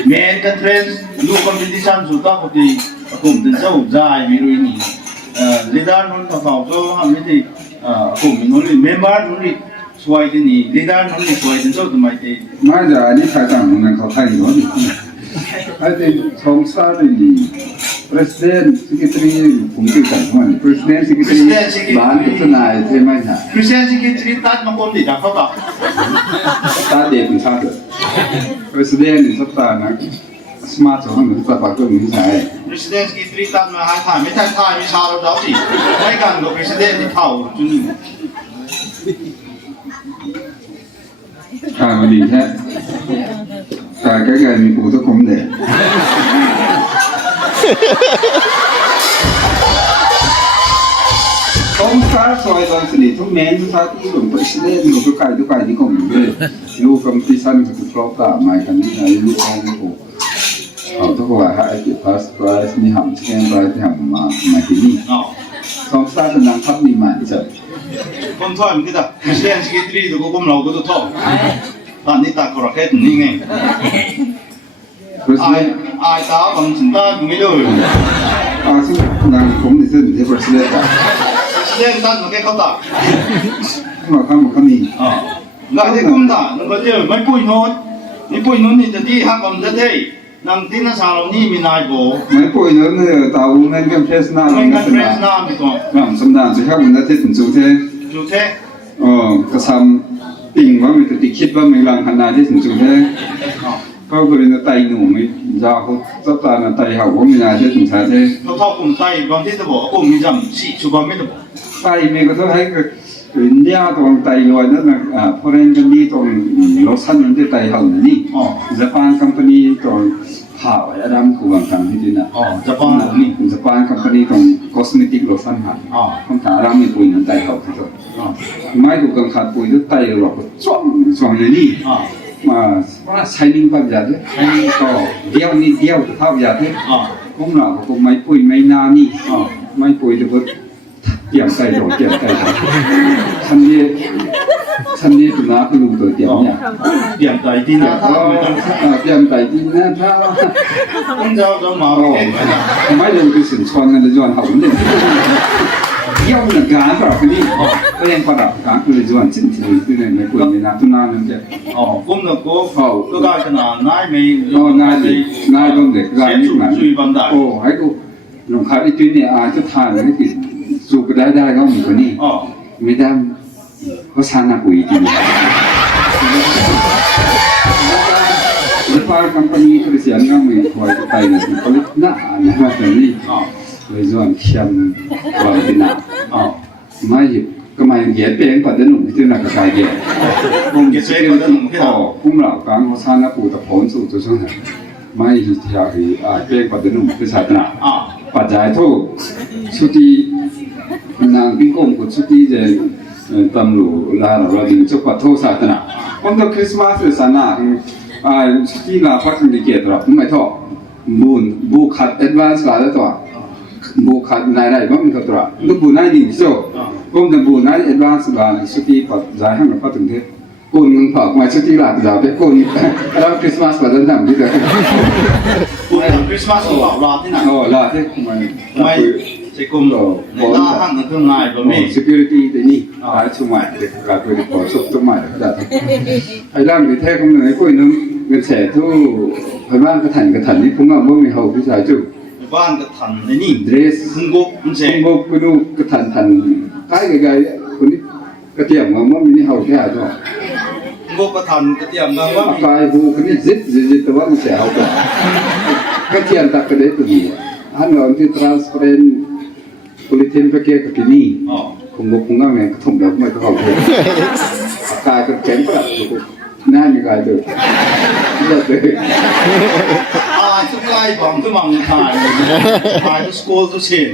แม้แต่เทรนด์ดูคอมเพติชันสุดท้ายก็ที่ผมจะเจ้าใจไม่รู้นี่ลีดาร์นู้นเขาก็ทำไม่ได้ผมนู้นเลยเมมเบอร์นู้นเลยช่วยที่นี่ลีดาร์นู้นเลยช่วยที่เจ้าทำไมที่ มาจากอันนี้ใครต่างมันเขาไทยเนาะไอ้ที่ทองซาดี president secretary ผมติดกันว่า president secretary บ้านทนายใช่ไหมฮะ คริสเตียนที่คิดตัดมาคนติดจากเขาต่อ ตาเด็กเป็นชาติ president นี่สัปดาห์นะ smart ของมันสัปดาห์ก็มีใช่ คริสเตียนที่คิดตัดมาหาถ่ายไม่ถ่ายไม่ชาเราเจ้าสิไม่กันกับคริสเตียนที่เท่าจุน มาดีแค่การแก้ไขมีปูทุกคนเด็กต้องสร้างซอยตอนสนิททุกแม้ทุกท่าที่หลงไปเล่นลูกทุกไก่ที่ของอยู่เลยลูกคำที่สั้นคือครอบตาหมายกันนี่นะลูกของลูกเขาต้องว่าให้เก็บพาสปอร์ตมีหำเช่นไรที่หำมาที่นี่ต้องสร้างนังทับมีมาที่จะคนท่อยมันก็ได้คริสเตียนที่คิดดีตัวก็เราก็ต้องท่อตอนนี้ตาคอร์เรตนี่ไงอายตาบางสิ่งตาไม่เลยซึ่งนางผมนี่ซึ่งที่ประเทศไทยคริสเตียนตัดมาแค่เขาตามาคำนี้แล้วที่คุ้มตานั่นก็เจอไม่ปุ้ยโน้ตนี่ปุ้ยโน้ตนี่จะที่ฮักผมจะเท่นั่งที่นั่งซาลงนี่มีนายโบไม่ปุ้ยโน้ตเนี่ยตาวุ้งเงินกันเพรสนาเงินกันเพรสนาไม่ต้องสำนักจะให้บุญได้ที่ถึงจุดเท่จุดเท่กระซำติ่งว่ามันจะติดคิดว่ามันรังขนาดที่ถึงจุดเท่ก็บริเวณไตหนูไม่ยาวเขาจับตาในไตเขาก็มีนาที่ถึงชาเท่เขาเท่าปุ่มไตบางที่จะบอกปุ่มมีจำสี่ชุบไม่ต้องบอกไตมีก็ต้องให้อินเดียตรงไตลอยนั่นนะเพราะเรนกันดีตรงลอสซันนั่นที่ไตเขานี่ญี่ปุ่นคอมพานีตรงข่าวอดัมคูบังคังที่นั่นญี่ปุ่นนี่ญี่ปุ่นคอมพานีตรงคอสเมติกลอสซันหาคำถามอดัมมีปุยนั่นไตเขาที่ตรงไม่ถูกกังขาดปุยด้วยไตหลอกช่วงเลยนี่มาว่าใช้ดิ้งภาพยาด้วยก็เดียวนี่เดียวภาพยาด้วยผมเราก็ไม่ปุยไม่นานี่ไม่ปุยแต่ก็เกี่ยมไก่โดดเกี่ยมไก่โดดฉันนี่ตัวน้าคือลุงตัวเกี่ยมเนี่ยเกี่ยมไก่ที่น้าท่าเกี่ยมไก่ที่น้าท่าคุณเจ้าจะมาไม่เลยคือสินชอนกันเลยจวนเขาเนี่ยเยี่ยมหนักการก็คือนี่ก็ยังประดับการคือจวนจริงๆคือในคนในน้ำตุนานั่นเองกุ้งกับกุ้งก็ได้ขนาดนายไม่นายต้องเด็กนายนี่มันโอ้ให้กูหลวงคาไอ้จุ้ยเนี่ยอาจจะทานไม่กินสูบได้ก็มีคนนี้ไม่ได้ก็ชนะกุยจริงแล้วพาคอมพานีคริสเตียนก็มีคอยไปนะเขาเรียกหน้านะครับแบบนี้เลยส่วนเข้มวางเป็นหน้าไม่ก็ไม่เกี่ยเป็นปัจจุบันที่นักการเกี่ยผมเกี่ยเป็นปัจจุบันที่เราผมเหล่ากลางเขาชนะปูตะพนสู่ตัวช่างไม่ที่อยากเป็นปัจจุบันคือศาสนา ปัจจัยทุกชุดที่นางพิงกงกับชุดที่จะตำรวจลาเราดึงจุดปัทโทศาสนาวันที่คริสต์มาสศาสนาชุดที่ลาพักในเกียรติรับไม่ท้อบูขัดแอดวานซ์ลาแล้วตัวบูขัดนายได้บ้างมันก็ตัวลูกบูนายดิ่งโซ่ผมจะบูนายแอดวานซ์ลาชุดที่ปัจจัยให้มันพัฒถึงเท่คนมึงฝากมาชุดที่ลาจะเอาไปคนแล้วคริสต์มาสปัจจัยทำที่ไหนคุณคริสต์มาสหล่อที่ไหน โอ้ลาที่ไม่ใช่กลุ่มล่าห้างเครื่องลายบะหมี่ security ตัวนี้หายชุ่มใหม่เด็กการไปขอสุกชุ่มใหม่ก็ได้ไอ้ร่างที่แท้ของหนึ่งไอ้คุยนึงเงินแสนทุกไอ้บ้านกระถันนี่ผมว่าไม่มีเฮาพี่ชายจุ๊บบ้านกระถันในนี่ dress คุณกุ๊กมันเจ๋ง คุณกุ๊กคุณนุ่งกระถันใกล้ไกลๆคนนี้กระเทียมมันไม่มีเฮาแค่ตัว คุณกุ๊กกระถันกระเทียมมาว่า กายบูคนนี้zittแต่ว่ามันเสียเอาไปกระเทียมตักกระเด็ดตัวนี้อันนั้นที่ transparent politin pakai ke kini. Kunggu-kunggu yang ketum dah mai kau tu. Akai ke kemper tu. Nah ni kau tu. Tidak tu. ทุกไล่ของทุกมังถ่ายทุกสกูลทุกเชน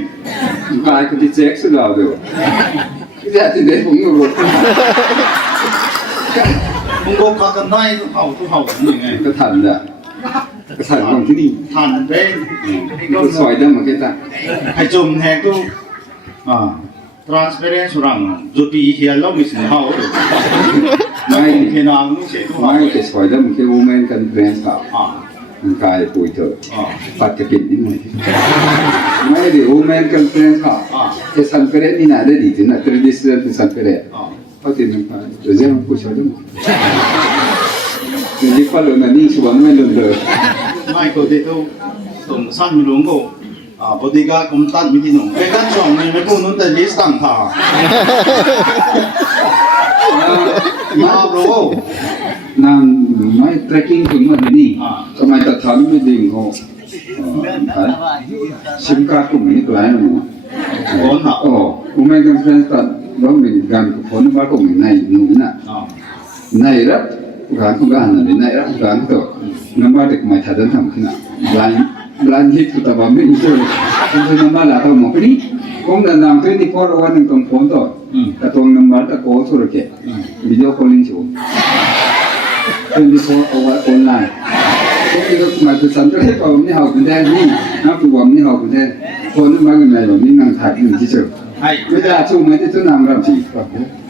Akai ke dicek sudah tu. Tidak tidak kunggu. คุณกุ๊กพากันได้ทุกเห่ายังไง Ketan dah. Ketan orang sini. ทันได้ Itu soal dah macam tak. ให้จมแทงทุกtransparent สุรังจุดปีเฮียเราไม่สิเห่าเลยไม่เห็นนางลูกเสียทุกวัน Mai ke soal dah mungkin women conference tak. Akai pui tu. Pat kepit ni mai. Mai di women conference tak. Kesan peret ni ada di sini. Traditional kesan peret. Apa tu nampak? Jangan aku cakap. Jadi kalau nanti suami melulu. ไม่ก็ที่ตัวตุ่นสั้นไม่รู้ก็ปฏิกาคุมตันไม่ที่หนุ่มเป็นการส่งเงินไม่พูดนู้นแต่ลิสต์ต่างผ่ามาโปร Nang mai trekking tu mana ni? Samai tak tahu ni ding ko. Sim card tu ni tu ayam. โอนหัก Oh, umai kan friends tak baru ni gan ko phone ba ko ni nai nu na. Nai rap gan ko gan ni nai rap gan tu. Nama dek mai thadan tham khina. Lan hit tu ta ba mi tu. Tu nama la ta mo ni. Kong dan nam tu ni call one ni tong phone tu. Ta tong number ta call tu ke. Video calling tu. 24 hour online. Kalau kita macam sampai kalau ni hal benda ni, nak buat ni hal benda, phone mana ni lo ni nang thak ni cakap. ให้ Kita cuma itu tu nama ramji.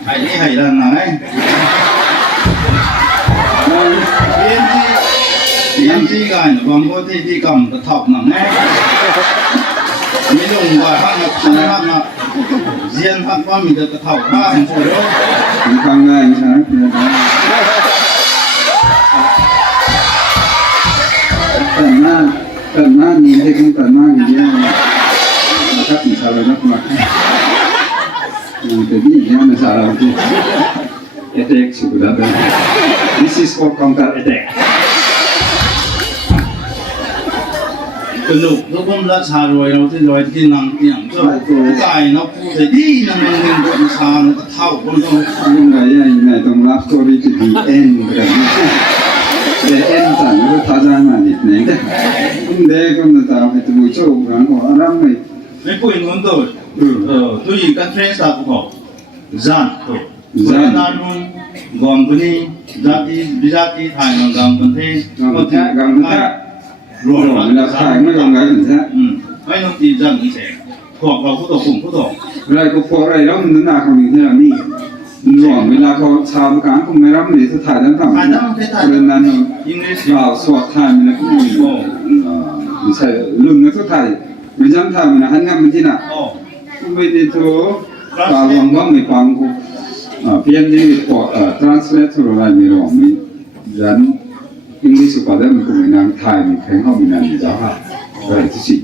ให้นี่ให้ดังไหนเรียนที่การความพูดที่กำกระทบหนังแน่ไม่ลงว่าห้างห้างเรียนห้างว่ามีแต่กระทบบ้างโอ้โห Bukan lain sana. Karena ni lekin karena ni dia. Maka misalnya nak makan. Yang tadi dia masalah tu. Attack sudah dah. This is for counter attack. สนุกทุกคนรักชารวยเราที่รวยที่นางอย่างเจ้าผู้กายเนาะผู้แต่ดีนางเงินคนชาก็เท่าคนต้อง Yang tong love story tu di end kan. The end kan itu taja mana ni. Dia kan tahu itu bucu kan orang ni. ไม่พูดอย่างนั้นตัวตัวอีกการเทรนส์ตาผู้เขาจันตัวจันนารุนกองคนนี้จัติบิจัติไทยมันกองคนที่ Gam tak, gam tak. รวม Bila saya mai gam gam tak. ไม่ต้องตีจันนี่เสียพวกเราผู้ต่อกลุ่มผู้ต่อ Rai ko por rai ram na ka mi thela ni. Nuam ila ko cham ka ko me ram ni sa thai dan tham. Ren nan อังกฤษ ya so thai mi na ko ni. Ni sai lung na so thai. Mi jam thai mi na han ngam ti na. อ๋อ Ko me de to ka wang wang mi pang ko. Pian ni ko translate to rai mi ro mi. Jan English pa da mi ko mi nang thai mi pheng ho mi na ni ja ha. Rai ti si.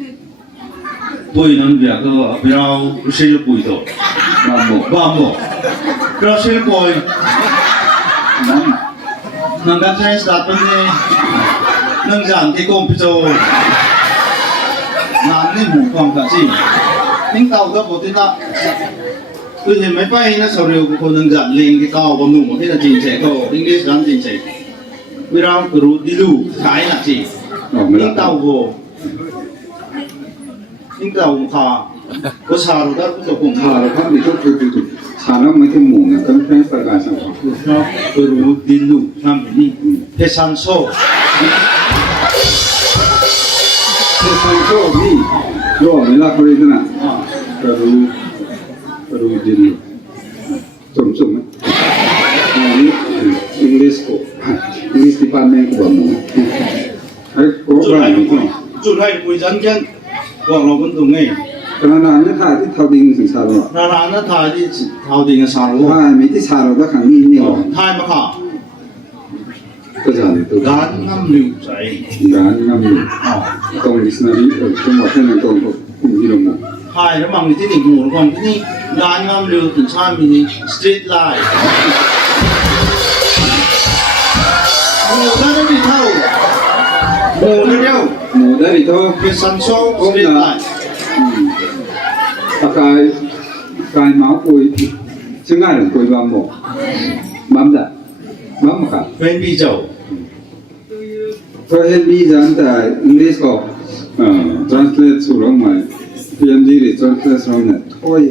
ปุยนั้นเบียก็เบียเราเชื่อปุยตัว Ba mo. บ้าบ่เราเชื่อปุย Nan. นั่งการเทรนส์ตาตัวนี้นั่งจันที่กรมพิจารณานี่หมู่ความกันสิทิ้งเต่าก็ปกติละคือเห็นไม่ไปนะสาวเรียวคนนั่งจันเลี้ยงที่เก่าบนหนุ่มที่จะจีนเสกก็อังกฤษร้านจีนเสกเวลารู้ดีลูขายหนักสิ Oh, me ทิ้ง la. เต่าโบ นี่เราขาก็ชาเราได้ก็คง ขาเราพักมีทุกทุกขาเราไม่ถึงหมู่เนี่ยก็ไม่ประกาศสังคม ครับก็รู้ดินลูกทำแบบนี้เพชันโซ่ เพื่อสังคมนี่รู้ไหมล่ะคนนี้นะก็รู้ดีสมไหมอันนี้อังกฤษที่บ้านแม่ก็บอกหนูไอ้โอ้บ้านนี่ก็ จุดให้คุยจันกันว่าเราเป็นตรงนี้ ขณะนั้นท่าที่เท่าดิ่งถึงชาโร่ นารานาทายที่เท่าดีกับชาโร่ ถ้าไม่ที่ชาโร่ก็ขังนี่เนี่ย ทายมาค่ะ ก็จะตัว การน้ำลิ้วใจ การงานตรงดิสนารีจังหวัดที่นั่นตรงคุ้มที่ลงมา ทายแล้วบางที่หนึ่งหมู่ของที่นี่การน้ำลิ้วถึงชาติมีสตรีทไลน์หมู่ได้ไม่เท่าหมู่เดียว หมูได้ดีเท่า เพชันโซ่สตรีทไลน์ ตะกายเมาปุยซึ่งง่ายหรือปุยบางหมกบัมจ้ะบัมค่ะ เป็นพี่เจ้า เพราะเห็นมีจันแต่อังกฤษก็translate สู่ลงมา PMD หรือ translate ลงเนี่ยทอย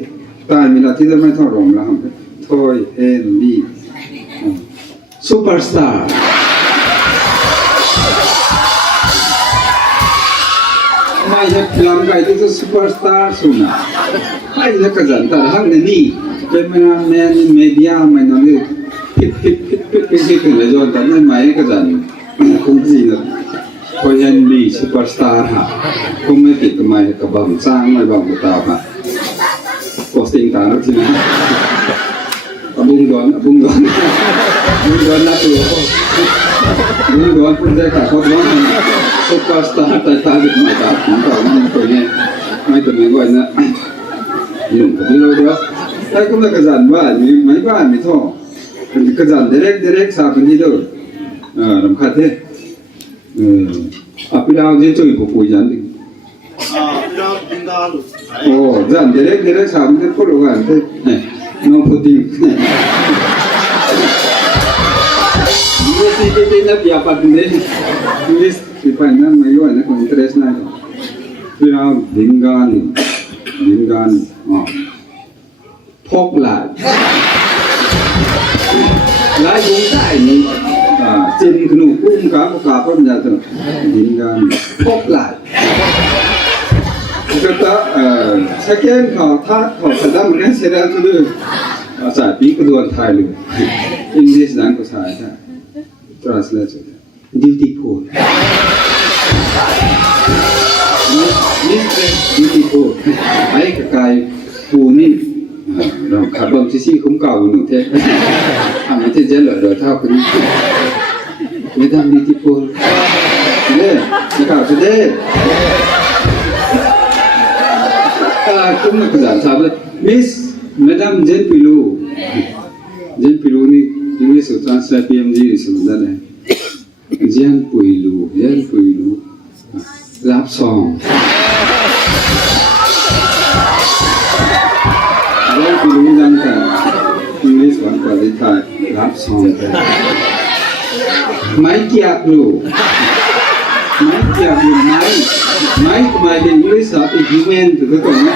ตายมีละที่จะไม่เท่าลงแล้วครับทอยเอ็นบีซูเปอร์สตาร์ไม่ใช่พลังกายที่จะซูเปอร์สตาร์สุนัขไม่ใช่กระจันแต่ทั้งนี้เป็นแม่เมเดียไม่นั่นเลยพิษเลยจนแต่ไม่ไม่กระจันคงจีนพอเห็นมีซูเปอร์สตาร์ฮะคงไม่ติดทำไมกับบังสร้างไม่บังตาฮะโพสติ้งตาแล้วทีนี้บุ้งดอนนะตัวบุ้งดอนพูดได้ค่ะเขาบอกว่าซูเปอร์สตาร์แต่ตาดิบไม่ตาถึงต่อมันตัวนี้ไม่ตัวนี้ก็นะหนุ่มคนนี้เราเดียวแต่ก็ไม่กระจันบ้านมีไม่บ้านมีท่อกระจันdirect สาเป็นที่เดียวรำคาญเท่พี่ดาวจะช่วยผมคุยจันดิ เราเป็นดาวลูก โอ้จันdirect สาเป็นที่พูดกันเท่น้องพูดดีนี่นะพี่อาปัดนี่นี่สิไปนั่นไม่รู้นะคนอินเทอร์เน็ตนั่นพี่ดาวดิงกันพกหลายยุงได้นี่จินขนมกุ้งกับกาบมันจะดิงกันพกหลายก็ถ้าsecond เขาแสดงมันเสียแล้วทุกเรื่องภาษาปีกดวนไทยเลย English นั่นก็ใช่ใช่ translate beautiful beautiful ไอ้กายปูนี่เราขับรถที่คุ้มเก่าหนึ่งเท่ทำให้เท่เจ๋งเลยเท่ากันไม่ทำ beautiful เนี่ยนะครับจะได้คุณนักศึกษาทราบไหม Miss Madam Jen Piluนี่ English translate PMG sebenarnya Jen Pilu love song Jen Pilu jangan English one quality love song ไม่เกี่ยวลูไม่เกี่ยวไม่เป็น English เป็น human ถูกต้องไหม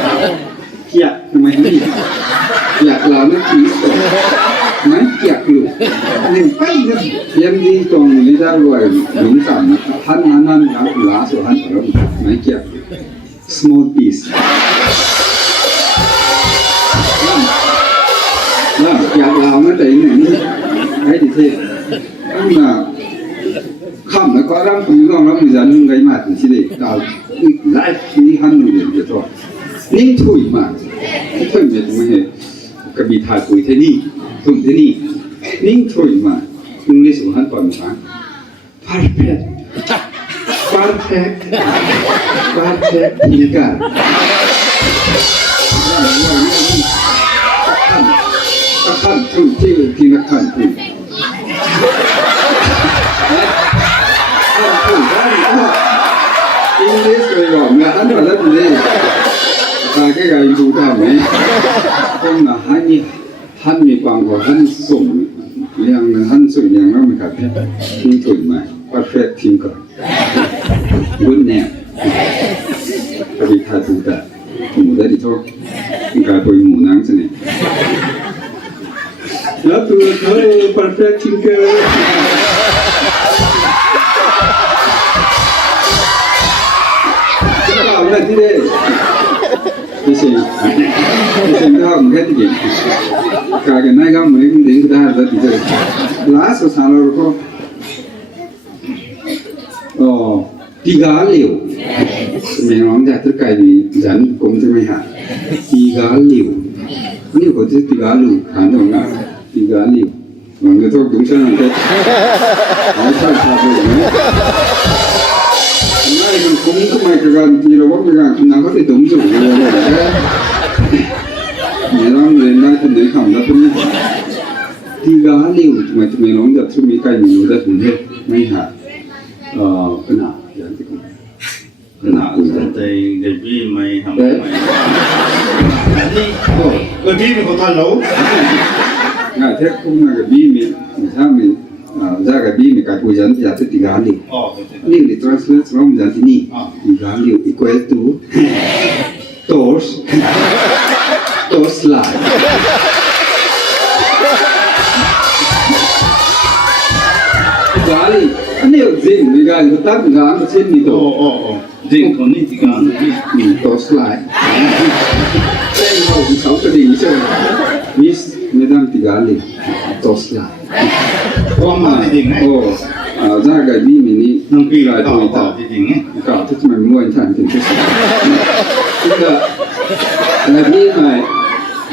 เกี่ยวทำไมนี่อยากเราเนี่ยคิดไม่เกี่ยวลูหนึ่งไปนะยังดีตรงนี้ได้ด้วยหนุ่มสาวท่านนั้นลาสุหันเราไม่เกี่ยว small piece แล้วอยากเราเนี่ยแต่หนึ่งให้ดีที่น่ะข้ามแล้วก็ร่างคุณน้องแล้วมือจันทร์ไงมาถึงที่เด็กดาวไลฟ์นี้ฮันนูเดียจะตัวนิ่งถุยมากที่เพิ่งจะมาเห็นกระบี่ถ่ายปุ๋ยที่นี่ตุ่มที่นี่นิ่งถุยมากมึงนี่สุหันปอนมา perfect นี่กันขั้นทุ่มที่นักขันปุ่นEnglish เลยบอกนะอันนั้นแล้วนี่cái gài đủ đam ấy không là hắnมีความว่าhắnส่งเรื่องhắnส่งอย่างนั้นมันกับที่ถูกไหม perfect ทีมก่อนรุ่นเนี่ย Tapi tak buta. Muda di tu, enggak boleh munang sini. Ya tu, perfect tinggal. Kita awak tidak. Bising dah mungkin tidak. Kalau naik kamu ni mungkin kita ada tidak. Last salah ruko. Oh, tiga liu. Memang dah terkait di jalan komunikasi. Tiga liu. Ini kau tu tiga liu, kan orang tiga liu. Orang tu dulu sana tu. Asal satu ni. Nah, itu komunikasi mereka di luar mereka nak kau tu dulu. Memang mereka tu ni kamu tu ni. Tiga liu, macam memang dah tu mereka ni dah tu ni, mereka. Kena, jangan tu. Kena. cái bi mày hầm mày cái bi mình có thằng lâu Ngài thế cũng là cái bi mình sao mình ra cái bi mình cả cuối dẫn thì sẽ tiga liu. Liu thì translate from dẫn thì ni. Tiga liu equal to toast lại. Tiga liu. Nếu gì người ta người ta cũng làm trên đi tổ. Ding con đi tiga Mình toast lại. Tên hậu thì sáu cái đỉnh chơi. Miss người ta tiga liu toast lại. con mà thì ding ấy Ra cái bi mình đi. nông kỳ Cái tao tuổi tao ta. thì ding ấy Cả thức mình mua anh thành thì thức. Tức là cái bi này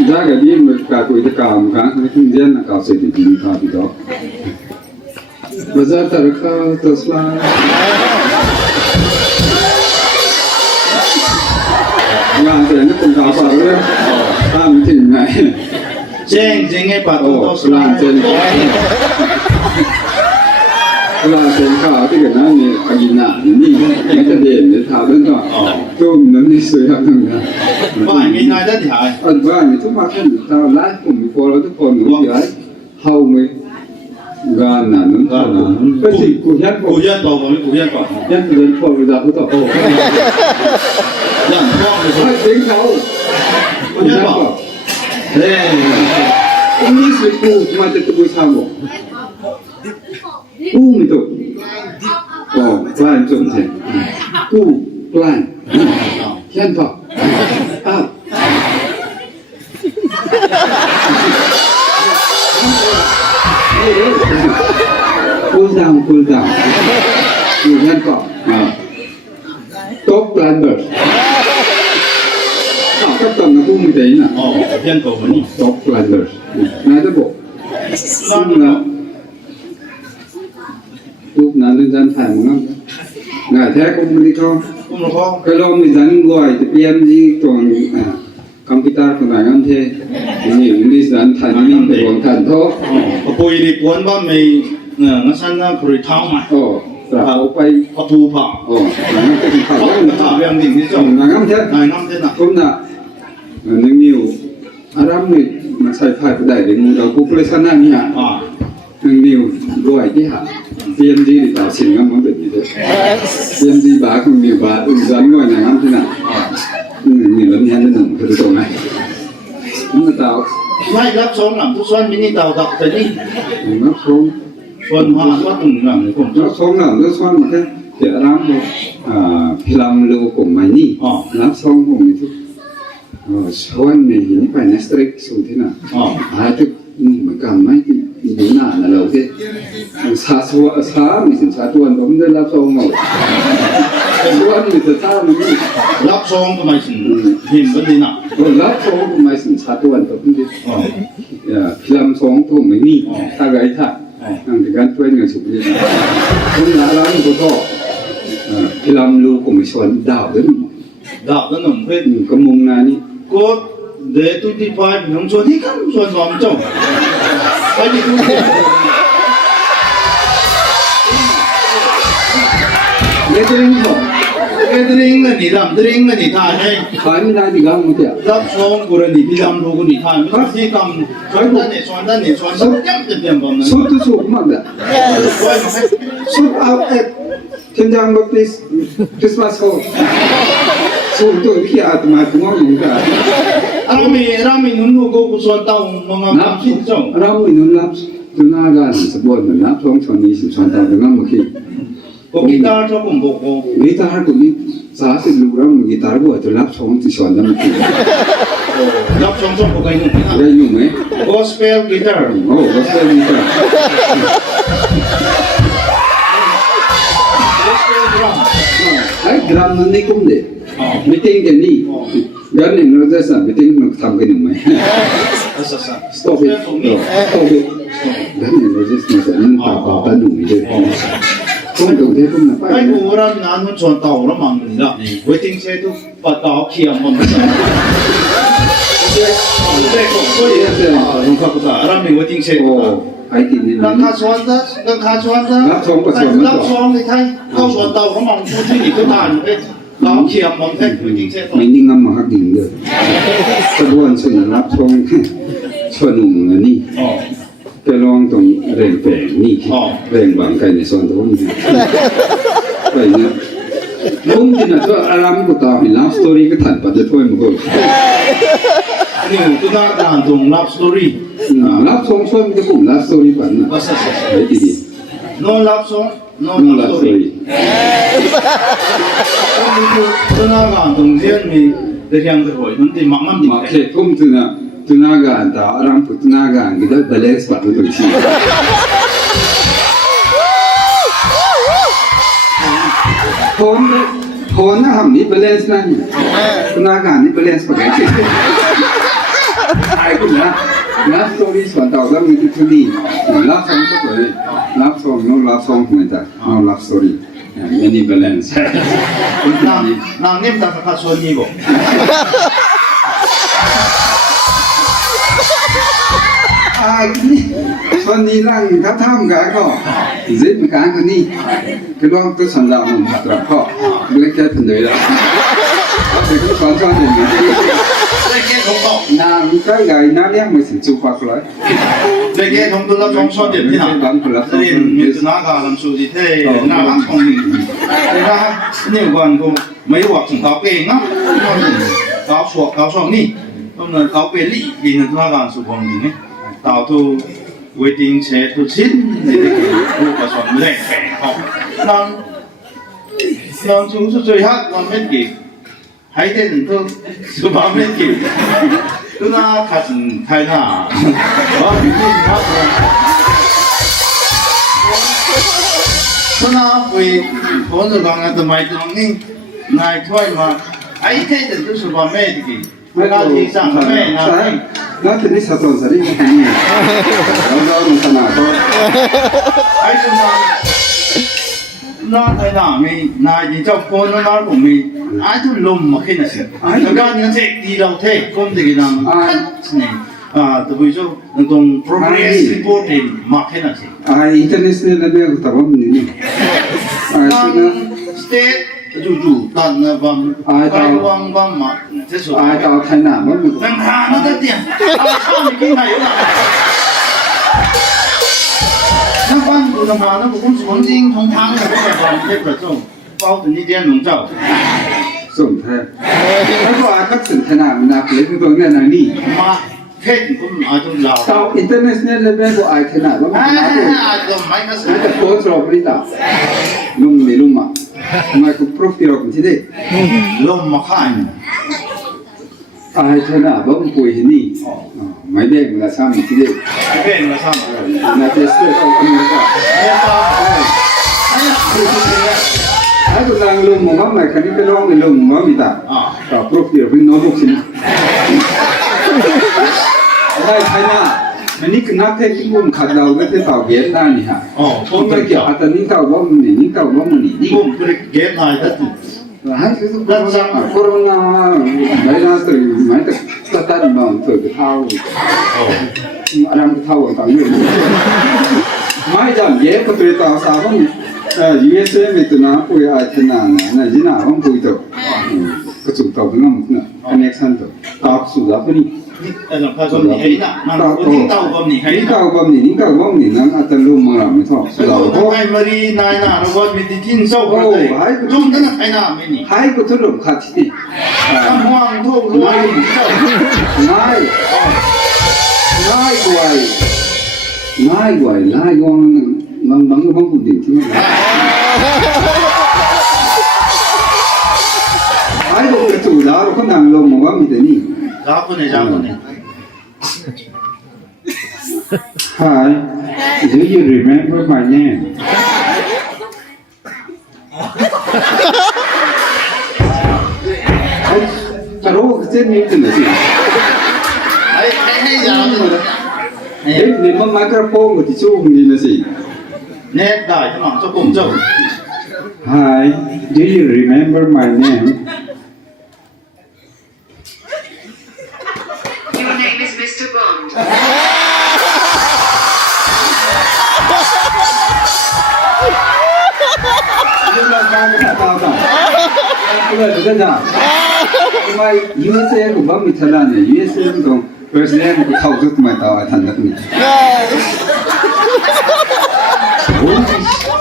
ra cái bi mình cả tuổi ta cả một cái không gian là cả sự thì mình cả bị đó. Bây giờ ta được toast lại. Làm thì nó cũng cao vào đấy. Làm thì này. Jeng jeng ấy bắt tao Làm thì là trên khảo thì cái này anh nhìn nản nhìn cái cái đèn để tháo bên đó tôm nó đi sưởi hàng thằng đó vài ngày nay rất hại anh vài người thúc mắc hơn tao lái cùng với phòทุกคนรู้gì ấy hầu mới gan nản nó cái gì cũng nhất cụ dân tàu với cụ dân tàu nhất đến phò bây giờ tôi tao nhận con rồi nói tiếng khẩu cụ dân tàu đây ông đi sưởi cụ mà tự tôi sao bộ cụ mình tụ plan trộn thế cụ plan chân phật cool down cụ chân phật top planners cấp tầng là cụ mình thấy nè dân tàu với top planners này tới bộ xong là lúc nào lên dân phải một năm ngài thế cũng đi không không được không cái lo mình dẫn gọi thì PM đi toàn computer của ngài ăn thế nhiều đi dẫn thành mình phải hoàn thành thôi bùi đi cuốn ba mày nó sang nó bùi thao mà thảo bay thu phở nó cái gì thảo nó thảo em gì cái chồng ngài ăn thế này năm thế nào cũng là nếu nhiều Aram này mà xài phải đại để mua đầu cục lấy sẵn ăn nhỉ nhiều gọi cái hả PMG thì tạo xỉn ngắm món bệnh như thế PMG bá không nhiều bá dẫn gọi nhà ngắm thế nào nhiều lắm nhanh lên cái tổ này nó là tạo mai lắp xuống làm thuốc xoan mini tàu đọc thế đi nó xuống xuân hoa quá từng làm cái cùng nó xuống là nó xoan mà thế để làm làm lưu của mày đi làm xong của mình thôi xoan này thì phải nét strict xuống thế nào tức mình cầm mấy thì đúng là lâu thế xa mình xa tuần cũng đây là xong rồi tuần mình xa mình lắp xuống của mày hình vấn đề nào lắp xong của mày xa tuần cũng đi làm xong của mình đi ta gái thật hàng cái gan quen người chụp đi không là lắm của thọ làm lưu của mình xoắn đảo đến nồng phết có mông này đi cô để tôi đi phải không cho thích không cho nhóm chồng phải đi tôi drink là nhị làm drink là nhị thà hay phải mình đang đi găng một tiệm lắp xuống của anh đi làm đồ của nhị thà nó chỉ cầm phải đan để xoắn sốt nhắm từ tiệm vào sốt tôi sốt mà đã sốt out at thiên giang baptist Christmas hall ส่วนตัวที่อาตมาตัวอยู่กัน Rami nunu ko kusuan tao mga นับ kapsong. เราไม่นุนรับตัวหน้ากันสมบูรณ์เหมือนนับท้องชนนี้สิบชนตาเป็นงั้นเมื่อกี้ Ko kita sa kumboko. กีตาร์คนนี้สาสิลูกเรากีตาร์บัวตัวรับท้องที่ชนนั้นเมื่อกี้ Lap song ko kayo nung ได้อยู่ไหม Gospel guitar. โอ้ก็ใช่กีตาร์ Gospel drum. ไอ้ดรัมนั้นนี่กุ้มเด็ดไม่ติ้งกันนี่งั้นเนี่ยเราจะสั่งไม่ติ้งมันทำกันอยู่ไหม Asasa. Stop it. Stop it. Dan yang logis misalnya apa-apa dulu je. Kau tu dia pun apa? Ay orang nanu chuan tao ra mang ni la. Waiting se tu pa tao kia mon sa. Oke, ko ya se. Nung ka ta. Rami waiting se. Oh, ai tin ni. Nang ka chuan da. Lap chuan ni thai. Kau chuan tao ra mang tu ni ko tan. Tao kia mon thai waiting se. Mình ngâm mà hắc đỉnh được. Sebuah sudah lap song. Sunung ni. Oh. ไปลองตรงแรงแฝงนี่แรงบางไก่ในโซนตรงนี้ไปเนี่ยลุงที่น่ะช่วยอารามกุตาหินลาฟสตอรี่ก็ถัดปัจจุบันมันก็ Ni tu na dan tung love story. ลาฟสองช่วยมันจะปุ่มลาฟสตอรี่ปันน่ะ Asasa. ไอ้ที่ดี No love song. No นู่นลา love ฟสตอ story. รี่ tu na dan tung jian ni de yang de hoi. Nanti makman di. มาเขตพุ่มที่น่ะตุนาการตาอารามตุนาการก็ได้บาลานซ์ปัจจุบันสิคนนะทำนี่บาลานซ์นั่นตุนาการนี่บาลานซ์ปัจจุบันไอ้คุณนะลาฟสตอรี่ส่วนต่อแล้วมีที่ดีลาฟซองก็เลยลาฟซองโน้ลาฟซองเหมือนกันโน้ลาฟสตอรี่มีนี่บาลานซ์ Nang nim ta ka chuan ni bo. ไอ้นี่วันนี้ร่างทับท่ามกันก็จิตมันการกันนี่ก็ลองตัวสันดานมันตราก็เล็กแค่ถึงเลยละเด็กสอนสอนอย่างนี้ De ke thong to. น้ำก็ใหญ่น้ำเลี้ยงไม่ถึงจุกพักเลย De ke thong tu lap song so de ni na. บางคนรับ Rin mi tu na ga lam su di the na la thong ni. Na ni wan ko mấy hoặc chúng tao kê ngắm tao suộc ni hôm nay tao kê lì vì nó ra làm sụp bằng gì nhé tao thu waiting xe thu xin thì cái thu và suộc lẹ khẽ học non chúng số chơi hát non mấy kỳ hay tên thôi số bao mấy kỳ tôi na khai sinh khai na đó bị gì hát tôi na vì có người bằng từ mai từ ni này thôi mà ấy thế thì tôi sửa vào mẹ thìไม่ได้ที่สั่งแม่นะแล้วทีนี้สะสมสริมันนี่เราขนาดก็ไอ้สุนัขน้าไอ้หน้ามีนายที่เจ้าคนน้าผมมีไอ้ทุลมมาขึ้นนะสิแล้วก็เนี่ยเสกดีเราเทคนที่นั่งนี่ตัวผู้ชมตรง progress reporting มาขึ้นนะสิอินเทอร์เน็ตเนี่ยเราเรียกตัวมันนี่นั่ง state จู่ๆตันนะบังไปวังบังมา这属于到太难了，能看那个点，唱你给他有了。那关注的嘛，那不光是黄金从汤的那个往这个种，包的那点笼罩。ส่งแท้แล้วก็อาคัดสินขนาดมันนับเลยคือตัวเงี้ยนะนี่妈，看你不拿就老。到อินเทอร์เน็ตเนี่ยเลยเป็นตัวไอขนาดว่ามันนับเลยมันจะโพสต์เราไม่ได้ลุงไม่ลุงอ่ะทำไมกูโปรฟิลของที่เด็กลมมาข้างไอขนาดว่ามันคุยที่นี่ไม่ได้เวลาซ้ำที่เด็กเป็นมาซ้ำน่าจะเสียเอาคนนี้ก็ไอ้ตัวนางลุงมันไม่คันนี้ไปลองในลุงมันมีตาก็โปรฟิลเป็นโน้ตบุ๊กสิได้ใช่ไหมมันนี่คือนักเทคนิคมุมขัดเราไม่ได้ต่อเกียร์ได้นี่ฮะผมไม่เกี่ยวอัตนี้เก่าว่ามันนี่เก่าว่ามันนี่ผมก็เก็บนายตัดให้คือโควิดไม่น่าตื่นไม่แต่ตัดบ้างตื่นเท้าอะไรมันเท้าต่างๆไม่จำเยอะก็ตัวต่อสาวมันUSA มีตัวน้าปุยอาทิตย์นั้นนะจีน่ามันปุยตัวก็สุดต่อเป็นน้ำมันนะคอนเนคชั่นตัวต่อสุดแล้วนี่ แต่หลวงพ่อชมนี่ให้น่ะมันทิ้งเต้าบอมนี่ให้ นี่เก่าบำนี่เก่าบำนี่นั้นอาจจะลืมมาไม่ชอบ เรา เรา ก็ ก็ ให้มารีนายน่ะเราก็มีทิ้งเศร้าก็เลยจุ่มนั่นให้น่ะไม่นี่ ให้ก็ทุรบขัดที่ ทำห่วงทุกรวยเจ้า ง่ายง่ายกว่าง่ายกว่าง่ายกว่าบางคนพูดถึงที่มันให้ก็กระตุ้นแล้วก็นั่งลงมาว่ามีแต่นี่ รับคนเนี่ยจ้าคนเนี่ย Hi, do you remember my name? จะรู้ว่าเส้นนี้เป็นอะไรสิ ให้ยาวเลย นี่มันไมโครโฟนกับที่ชูนี่นะสิ เน็ตได้ทั้งหมดเจ้าผมเจ้า Hi, do you remember my name? Your name is Mr. Bond. 你们刚才看到的，这个是真的。因为 USA 个我没谈呢 ，USA 那种 president 个操作没到啊，谈的呢。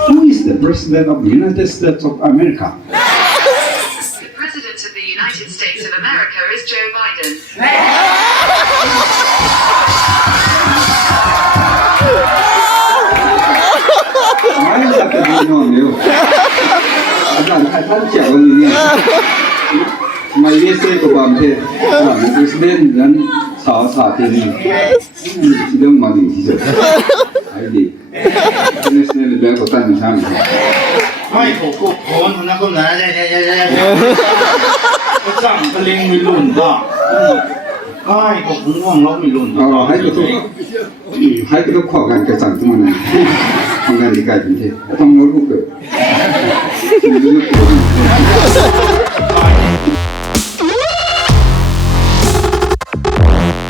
Who is the president of the United States of America? The President of the United States of America is Joe Biden. 没有这个地方没有。他讲的你呢？มาเยสเซ่กับบางเทศมันเป็นเด่นนั้นสาวสาวที่นี่เรื่องมาดีที่สุดไอ้ดีนี่เสนอเรื่องของตั้งช่าง ไม่ถูกกูโอนนะคนนั้นก็สั่งกระเลงมีรุ่นก็ไอ้ผมง่วงแล้วมีรุ่น อ๋อให้ก็ต้องขอการกระสังทั้งนั้นทำงานดีกายเป็นเทศต้องรู้ลูกเกิด